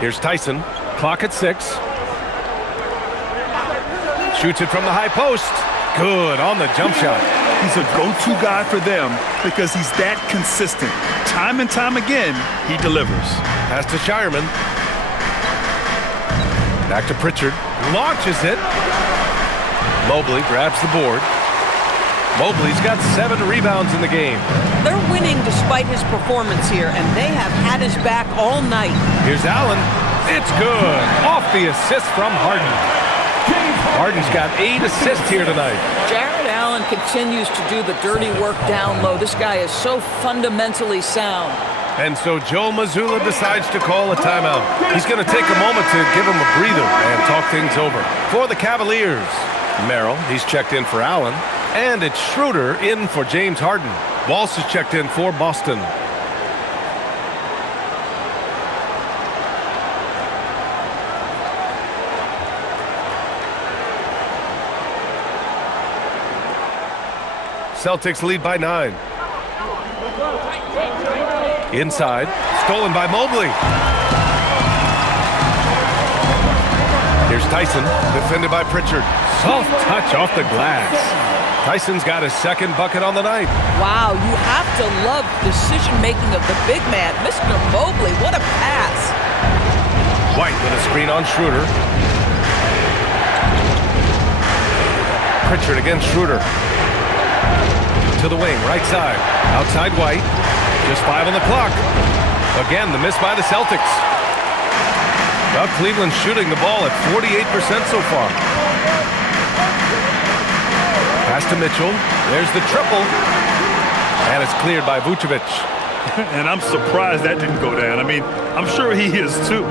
Here's Tyson. Clock at 6. Shoots it from the high post. Good on the jump shot. He's a go-to guy for them because he's that consistent. Time and time again, he delivers. Pass to Shireman. Back to Pritchard. Launches it. Mobley grabs the board. Mobley's got 7 rebounds in the game. They're winning despite his performance here, and they have had his back all night. Here's Allen. It's good. Off the assist from Harden. Harden's got 8 assists here tonight. Jared Allen continues to do the dirty work down low. This guy is so fundamentally sound. And so Joe Mazzulla decides to call a timeout. He's going to take a moment to give him a breather and talk things over. For the Cavaliers, Merrill, he's checked in for Allen. And it's Schroeder in for James Harden. Walsh is checked in for Boston. Celtics lead by 9. Inside, stolen by Mobley. Here's Tyson, defended by Pritchard. Soft touch off the glass. Tyson's got his 2nd bucket on the night. Wow, you have to love decision-making of the big man. Mr. Mobley, what a pass. White with a screen on Schroeder. Pritchard against Schroeder. To the wing, right side. Outside White. Just 5 on the clock. Again, the miss by the Celtics. Well, Cleveland's shooting the ball at 48% so far. Pass to Mitchell. There's the triple. And it's cleared by Vucevic. And I'm surprised that didn't go down. I mean, I'm sure he is too.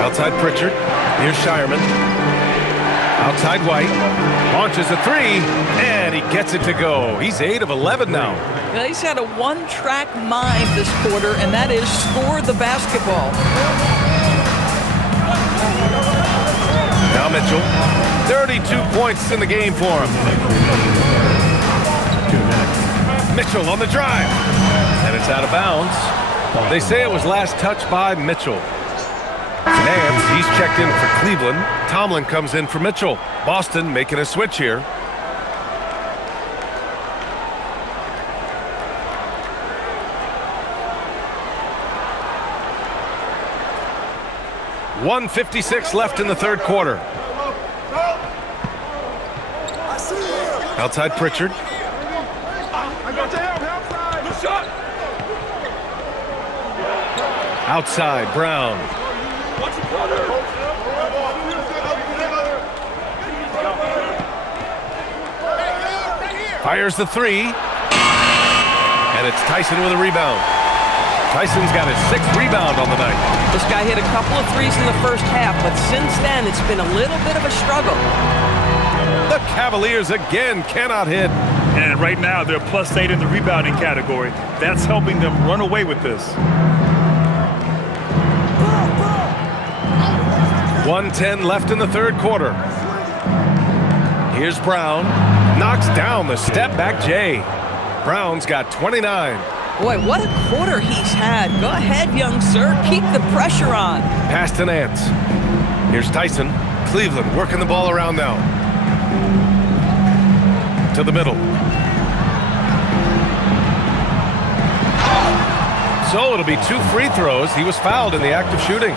Outside Pritchard. Here's Shireman. Outside White. Launches a 3. And he gets it to go. He's 8 of 11 now. Well, he's had a one-track mind this quarter, and that is score the basketball. Now Mitchell, 32 points in the game for him. Mitchell on the drive. And it's out of bounds. They say it was last touched by Mitchell. Nance, he's checked in for Cleveland. Tomlin comes in for Mitchell. Boston making a switch here. .156 left in the 3rd quarter. Outside Pritchard. Outside Brown. Fires the 3. And it's Tyson with a rebound. Tyson's got his 6th rebound on the night. This guy hit a couple of threes in the first half, but since then it's been a little bit of a struggle. The Cavaliers again cannot hit. And right now they're +8 in the rebounding category. That's helping them run away with this. 1:10 left in the 3rd quarter. Here's Brown. Knocks down the step-back J. Brown's got 29. Boy, what a quarter he's had. Go ahead, young sir. Keep the pressure on. Pass to Nance. Here's Tyson. Cleveland working the ball around now. To the middle. So it'll be 2 free throws. He was fouled in the act of shooting.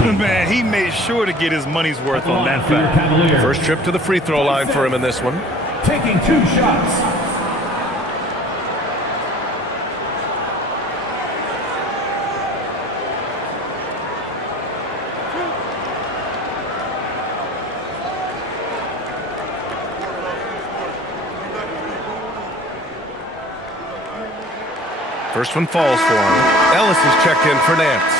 Man, he made sure to get his money's worth on that fact. First trip to the free throw line for him in this one. Taking 2 shots. First one falls for him. Ellis is checked in for Nance.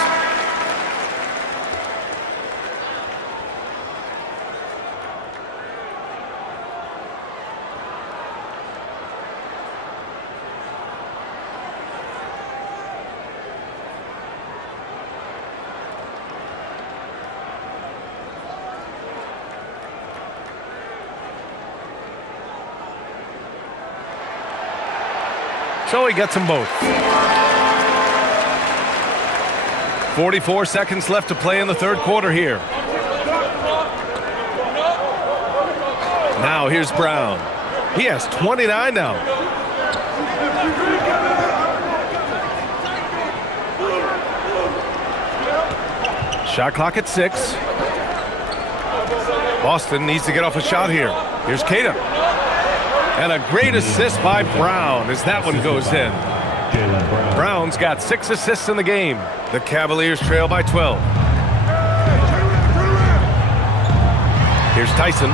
So he gets them both. 44 seconds left to play in the third quarter here. Now here's Brown. He has 29 now. Shot clock at 6. Boston needs to get off a shot here. Here's Cada. And a great assist by Brown as that one goes in. Brown's got 6 assists in the game. The Cavaliers trail by 12. Here's Tyson.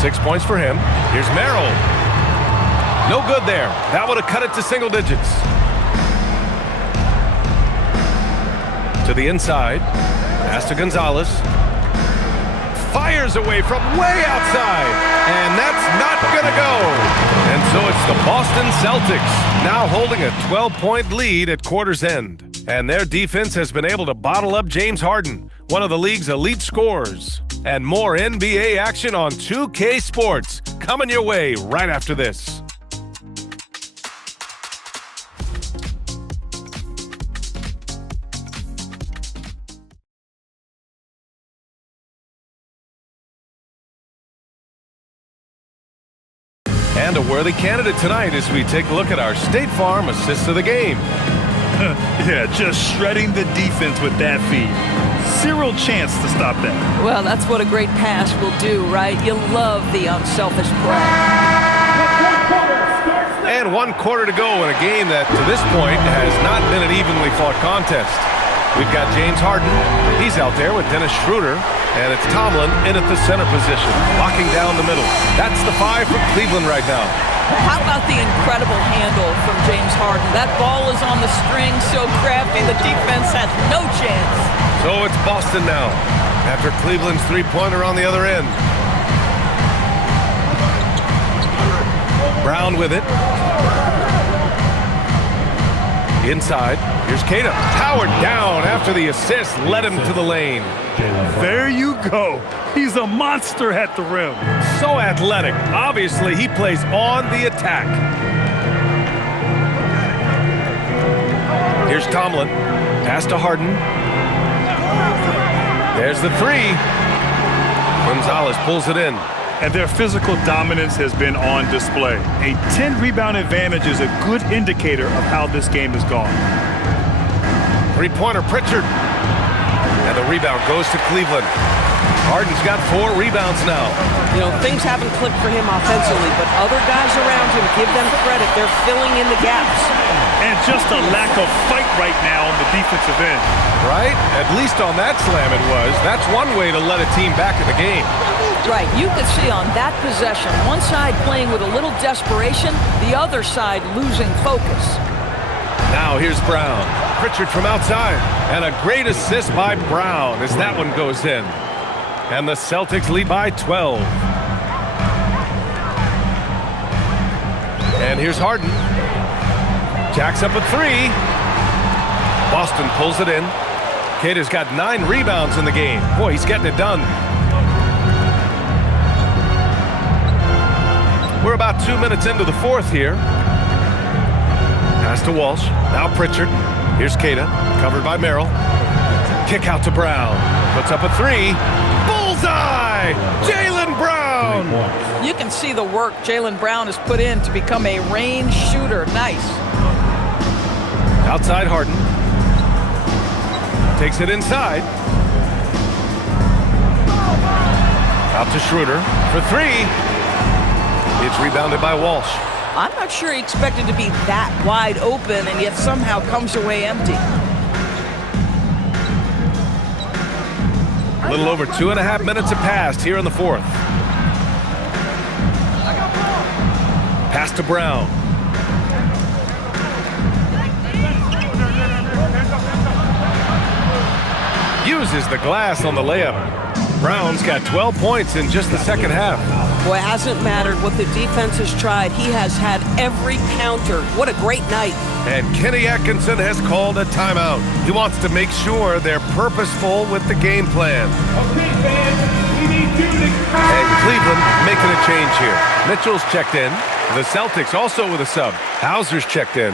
6 points for him. Here's Merrill. No good there. That would have cut it to single digits. To the inside. Pass to Gonzalez. Fires away from way outside. And that's not going to go. And so it's the Boston Celtics now holding a 12-point lead at quarter's end. And their defense has been able to bottle up James Harden, one of the league's elite scorers. And more NBA action on 2K Sports coming your way right after this. And a worthy candidate tonight as we take a look at our State Farm assist of the game. Yeah, just shredding the defense with that feed. Zero chance to stop that. Well, that's what a great pass will do, right? You love the unselfish play. And 1 quarter to go in a game that, to this point, has not been an evenly fought contest. We've got James Harden. He's out there with Dennis Schroeder. And it's Tomlin in at the center position, locking down the middle. That's the 5 for Cleveland right now. How about the incredible handle from James Harden? That ball is on the string, so crafty, the defense has no chance. So it's Boston now, after Cleveland's three-pointer on the other end. Brown with it. Inside, here's Cada. Howard down after the assist led him to the lane. There you go. He's a monster at the rim. So athletic. Obviously, he plays on the attack. Here's Tomlin. Pass to Harden. There's the 3. Gonzalez pulls it in. And their physical dominance has been on display. A 10-rebound advantage is a good indicator of how this game has gone. Three-pointer, Pritchard. And the rebound goes to Cleveland. Harden's got 4 rebounds now. You know, things haven't clicked for him offensively, but other guys around him, give them credit. They're filling in the gaps. And just a lack of fight right now on the defensive end. Right? At least on that slam it was. That's one way to let a team back in the game. Right, you could see on that possession, one side playing with a little desperation, the other side losing focus. Now here's Brown. Pritchard from outside. And a great assist by Brown as that one goes in. And the Celtics lead by 12. And here's Harden. Jacks up a 3. Boston pulls it in. Cada's got 9 rebounds in the game. Boy, he's getting it done. We're about 2 minutes into the fourth here. Pass to Walsh. Now Pritchard. Here's Cada. Covered by Merrill. Kick out to Brown. Puts up a 3. Bullseye! Jaylen Brown! You can see the work Jaylen Brown has put in to become a range shooter. Nice. Outside Harden. Takes it inside. Out to Schroeder for three. It's rebounded by Walsh. I'm not sure he expected to be that wide open and yet somehow comes away empty. A little over 2.5 minutes have passed here in the fourth. Pass to Brown. Uses the glass on the layup. Brown's got 12 points in just the second half. Boy, it hasn't mattered what the defense has tried. He has had every counter. What a great night. And Kenny Atkinson has called a timeout. He wants to make sure they're purposeful with the game plan. Okay, fans, we need you to... And Cleveland making a change here. Mitchell's checked in. The Celtics also with a sub. Hauser's checked in.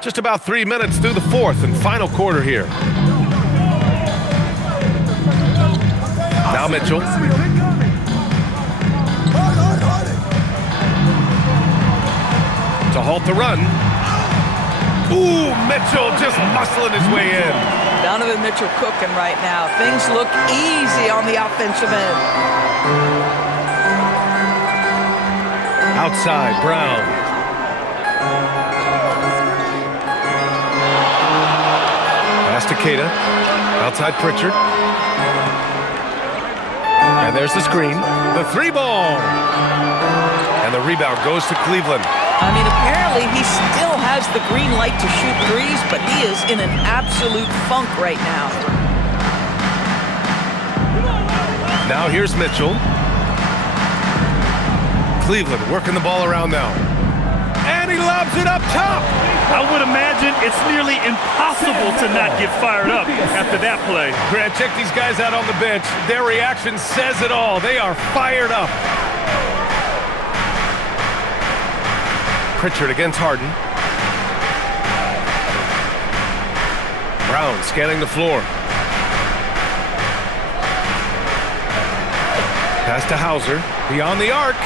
Just about 3 minutes through the fourth and final quarter here. Now Mitchell. To halt the run. Ooh, Mitchell just muscling his way in. Donovan Mitchell cooking right now. Things look easy on the offensive end. Outside, Brown. Pass to Keita. Outside Pritchard. And there's the screen. The three ball. And the rebound goes to Cleveland. I mean, apparently he still has the green light to shoot threes, but he is in an absolute funk right now. Now here's Mitchell. Cleveland working the ball around now. And he lobs it up top. I would imagine it's nearly impossible to not get fired up after that play. Grant, check these guys out on the bench. Their reaction says it all. They are fired up. Pritchard against Harden. Brown scanning the floor. Pass to Hauser. Beyond the arc.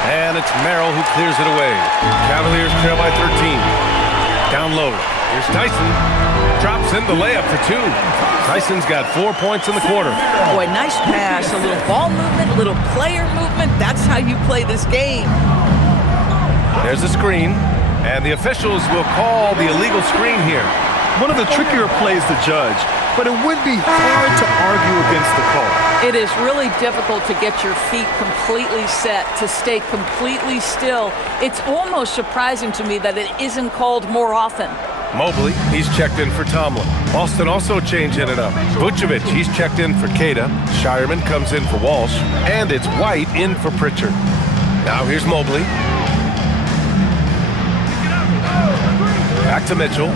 And it's Merrill who clears it away. Cavaliers trail by 13. Down low. Here's Tyson. Drops in the layup for two. Tyson's got 4 points in the quarter. Boy, nice pass. A little ball movement, a little player movement. That's how you play this game. There's the screen. And the officials will call the illegal screen here. One of the trickier plays to judge, but it would be hard to argue against the call. It is really difficult to get your feet completely set, to stay completely still. It's almost surprising to me that it isn't called more often. Mobley, he's checked in for Tomlin. Boston also changing it up. Vucevic, he's checked in for Keita. Shireman comes in for Walsh. And it's White in for Pritchard. Now here's Mobley. Back to Mitchell.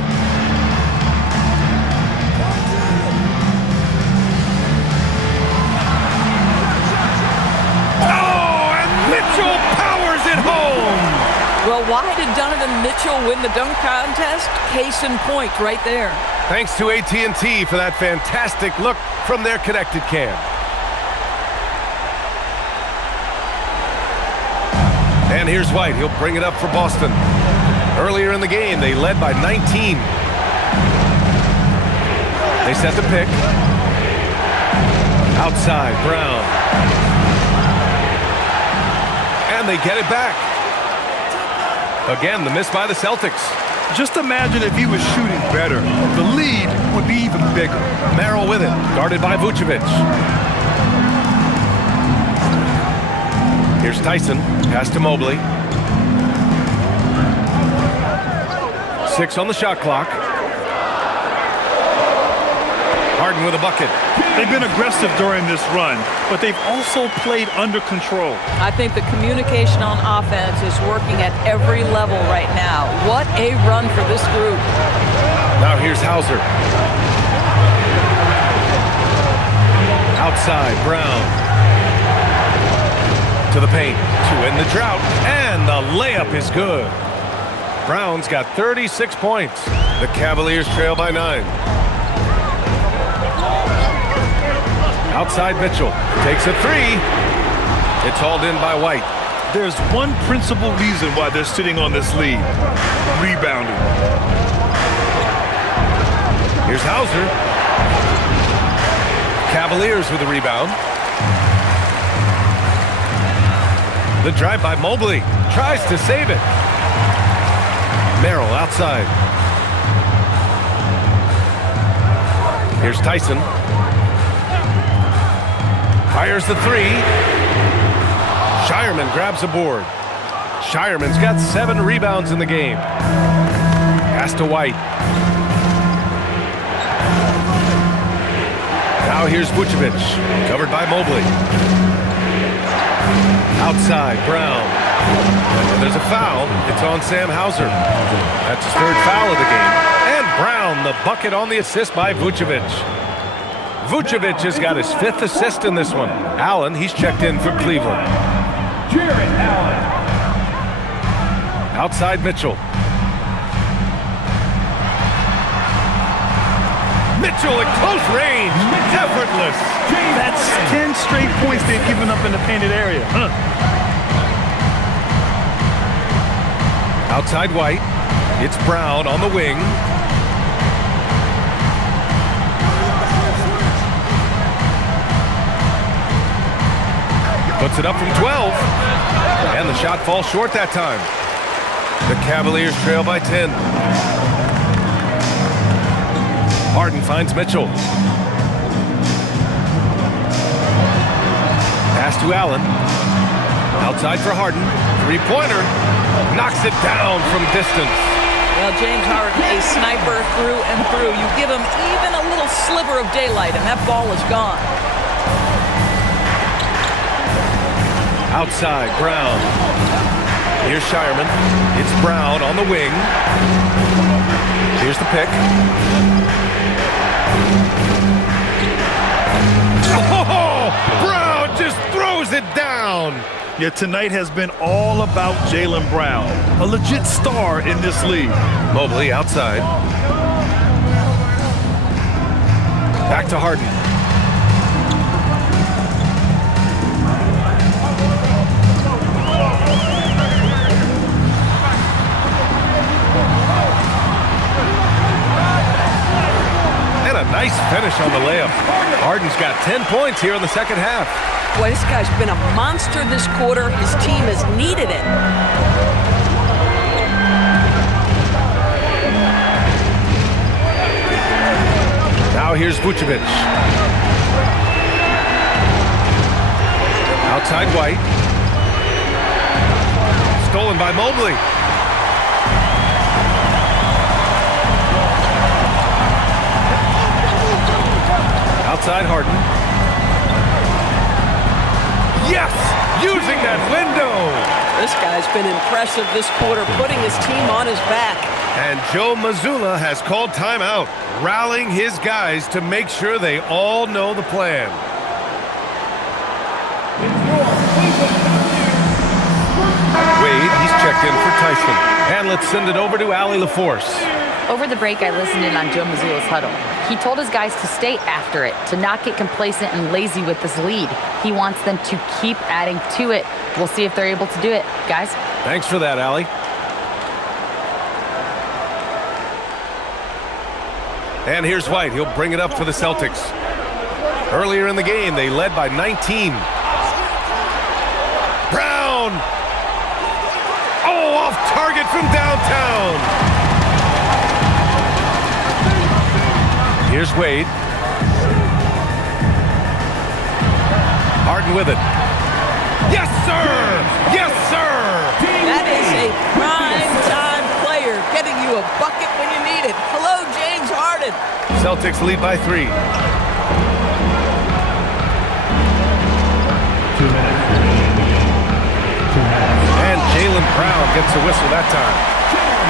Mitchell powers it home. Well, why did Donovan Mitchell win the dunk contest? Case in point right there. Thanks to AT&T for that fantastic look from their connected cam. And here's White. He'll bring it up for Boston. Earlier in the game, they led by 19. They set the pick. Outside, Brown. And they get it back. Again, the miss by the Celtics. Just imagine if he was shooting better. The lead would be even bigger. Merrill with it, guarded by Vucevic. Here's Tyson, pass to Mobley. 6 on the shot clock. Harden with a bucket. They've been aggressive during this run, but they've also played under control. I think the communication on offense is working at every level right now. What a run for this group. Now here's Hauser. Outside, Brown. To the paint, to end the drought, and the layup is good. Brown's got 36 points. The Cavaliers trail by 9. Outside Mitchell takes a three. It's hauled in by White. There's one principal reason why they're sitting on this lead. Rebounding. Here's Hauser. Cavaliers with the rebound. The drive by Mobley. Tries to save it. Merrill outside. Here's Tyson. Fires the three. Shireman grabs a board. Shireman's got 7 rebounds in the game. Pass to White. Now here's Vucevic, covered by Mobley. Outside, Brown. And there's a foul. It's on Sam Hauser. That's his 3rd foul of the game. And Brown, the bucket on the assist by Vucevic. Vucevic has got his 5th assist in this one. Allen, he's checked in for Cleveland. Jarrett Allen. Outside Mitchell. Mitchell at close range. Effortless. That's 10 straight points they've given up in the painted area. Outside White. It's Brown on the wing. Puts it up from 12. And the shot falls short that time. The Cavaliers trail by 10. Harden finds Mitchell. Pass to Allen. Outside for Harden. 3-pointer. Knocks it down from distance. Well, James Harden, a sniper through and through. You give him even a little sliver of daylight, and that ball is gone. Outside, Brown. Here's Shireman. It's Brown on the wing. Here's the pick. Oh, Brown just throws it down. Yeah, tonight has been all about Jaylen Brown, a legit star in this league. Mobley outside. Back to Harden. And a nice finish on the layup. Harden's got 10 points here in the second half. Boy, this guy's been a monster this quarter. His team has needed it. Now here's Vucevic. Outside White. Stolen by Mobley. Outside Harden. Yes! Using that window! This guy's been impressive this quarter, putting his team on his back. And Joe Mazzulla has called timeout, rallying his guys to make sure they all know the plan. Wade, he's checked in for Tyson. And let's send it over to Allie LaForce. Over the break, I listened in on Joe Mazzulla's huddle. He told his guys to stay after it, to not get complacent and lazy with this lead. He wants them to keep adding to it. We'll see if they're able to do it. Guys? Thanks for that, Allie. And here's White. He'll bring it up for the Celtics. Earlier in the game, they led by 19. Brown! Oh, off target from downtown! Here's Wade. Harden with it. Yes, sir! Yes, sir! That is a prime-time player, getting you a bucket when you need it. Hello, James Harden. Celtics lead by 3. 2 minutes remaining in the game. 2 minutes. And Jaylen Brown gets a whistle that time.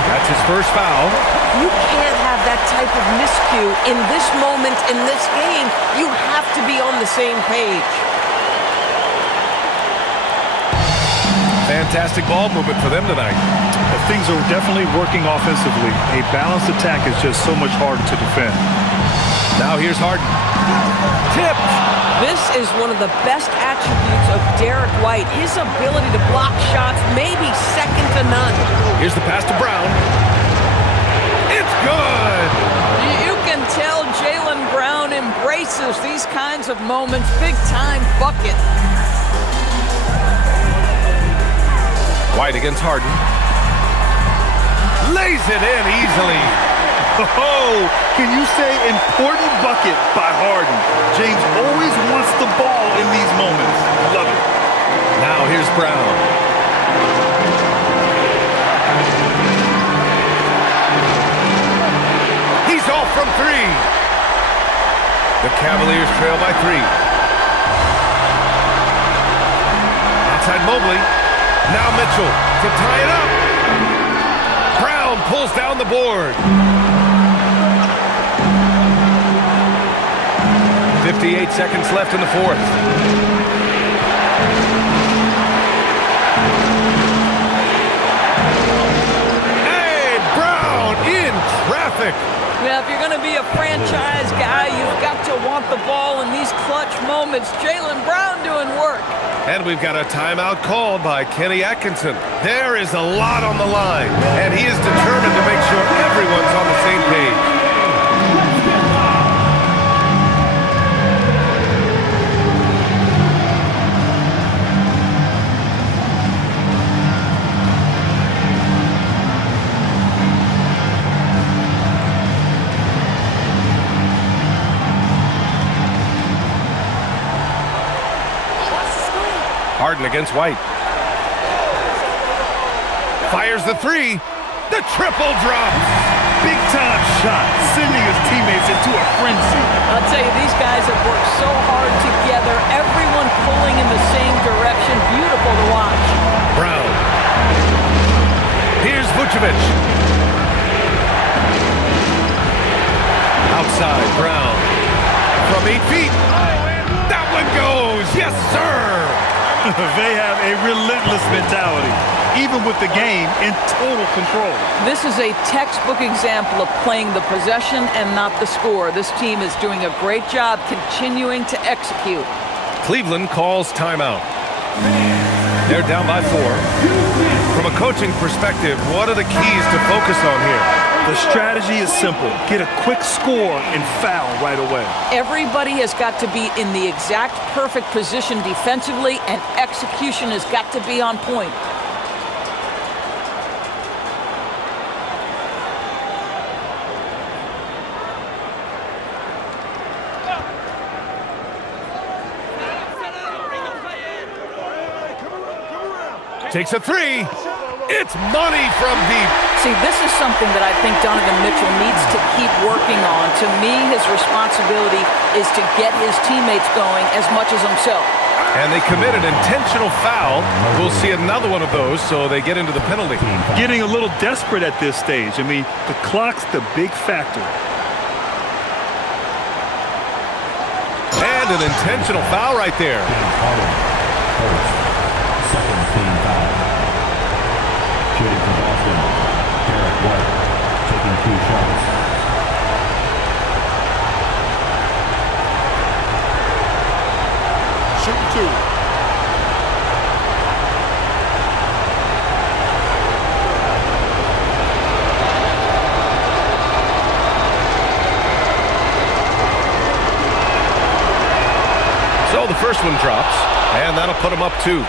That's his first foul. You can't have that type of miscue in this moment, in this game. You have to be on the same page. Fantastic ball movement for them tonight. Things are definitely working offensively. A balanced attack is just so much harder to defend. Now here's Harden. Tipped. This is one of the best attributes of Derek White. His ability to block shots may be second to none. Here's the pass to Brown. It's good! You can tell Jaylen Brown embraces these kinds of moments. Big-time bucket. White against Harden. Lays it in easily. Oh, can you say important bucket by Harden? James always wants the ball in these moments. Love it. Now here's Brown. He's off from three. The Cavaliers trail by 3. Outside Mobley. Now Mitchell to tie it up. Brown pulls down the board. 58 seconds left in the fourth. Hey, Brown in traffic. Yeah, if you're going to be a franchise guy, you've got to want the ball in these clutch moments. Jaylen Brown doing work. And we've got a timeout called by Kenny Atkinson. There is a lot on the line, and he is determined to make sure everyone's on the same page. Harden against White. Fires the 3. The triple drops. Big time shot, sending his teammates into a frenzy. I'll tell you, these guys have worked so hard together. Everyone pulling in the same direction. Beautiful to watch. Brown. Here's Vucevic. Outside, Brown. From 8 feet. That one goes. Yes, sir. They have a relentless mentality, even with the game in total control. This is a textbook example of playing the possession and not the score. This team is doing a great job continuing to execute. Cleveland calls timeout. They're down by 4. From a coaching perspective, what are the keys to focus on here? The strategy is simple. Get a quick score and foul right away. Everybody has got to be in the exact perfect position defensively, and execution has got to be on point. Takes a 3. It's money from deep. See, this is something that I think Donovan Mitchell needs to keep working on. To me, his responsibility is to get his teammates going as much as himself. And they commit an intentional foul. We'll see another one of those, so they get into the penalty. Getting a little desperate at this stage. I mean, the clock's the big factor. And an intentional foul right there. Second team foul. Shooting for Boston, Derek White, taking 2 shots. Shooting 2. So the first one drops, and that'll put him up 2.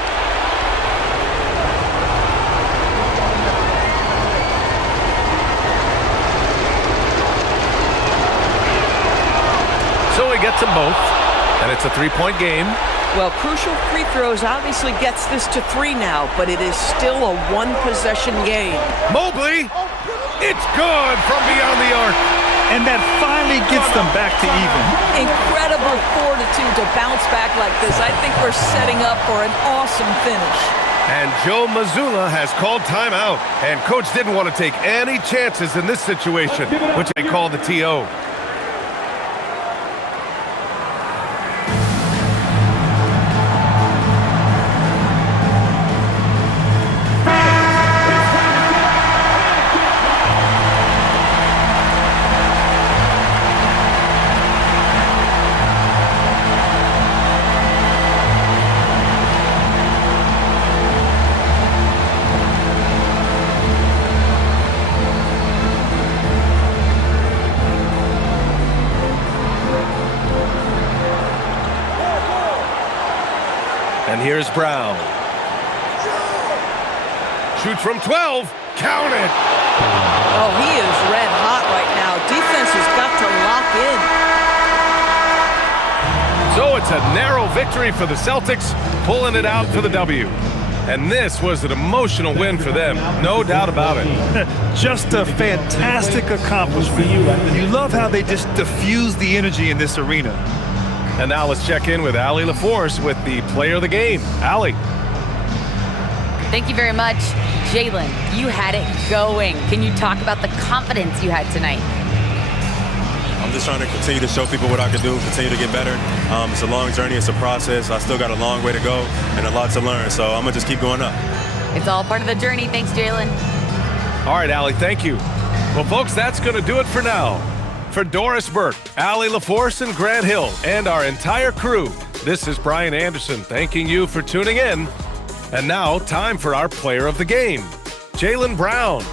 So he gets them both, and it's a 3-point game. Well, crucial free throws obviously gets this to 3 now, but it is still a 1-possession game. Mobley, it's good from beyond the arc. And that finally gets them back to even. Incredible fortitude to bounce back like this. I think we're setting up for an awesome finish. And Joe Mazzulla has called timeout. And Coach didn't want to take any chances in this situation, which they call the TO. here's Brown. Shoots from 12. Count it. Oh, he is red hot right now. Defense has got to lock in. So it's a narrow victory for the Celtics, pulling it out for the W. And this was an emotional win for them, no doubt about it. Just a fantastic accomplishment. You love how they just diffuse the energy in this arena. And now let's check in with Allie LaForce with the player of the game. Allie. Thank you very much. Jalen, you had it going. Can you talk about the confidence you had tonight? I'm just trying to continue to show people what I can do, continue to get better. It's a long journey. It's a process. I still got a long way to go and a lot to learn, so I'm going to just keep going up. It's all part of the journey. Thanks, Jalen. All right, Allie, thank you. Well, folks, that's going to do it for now. For Doris Burke, Allie LaForce, and Grant Hill, and our entire crew, this is Brian Anderson thanking you for tuning in. And now, time for our player of the game, Jaylen Brown.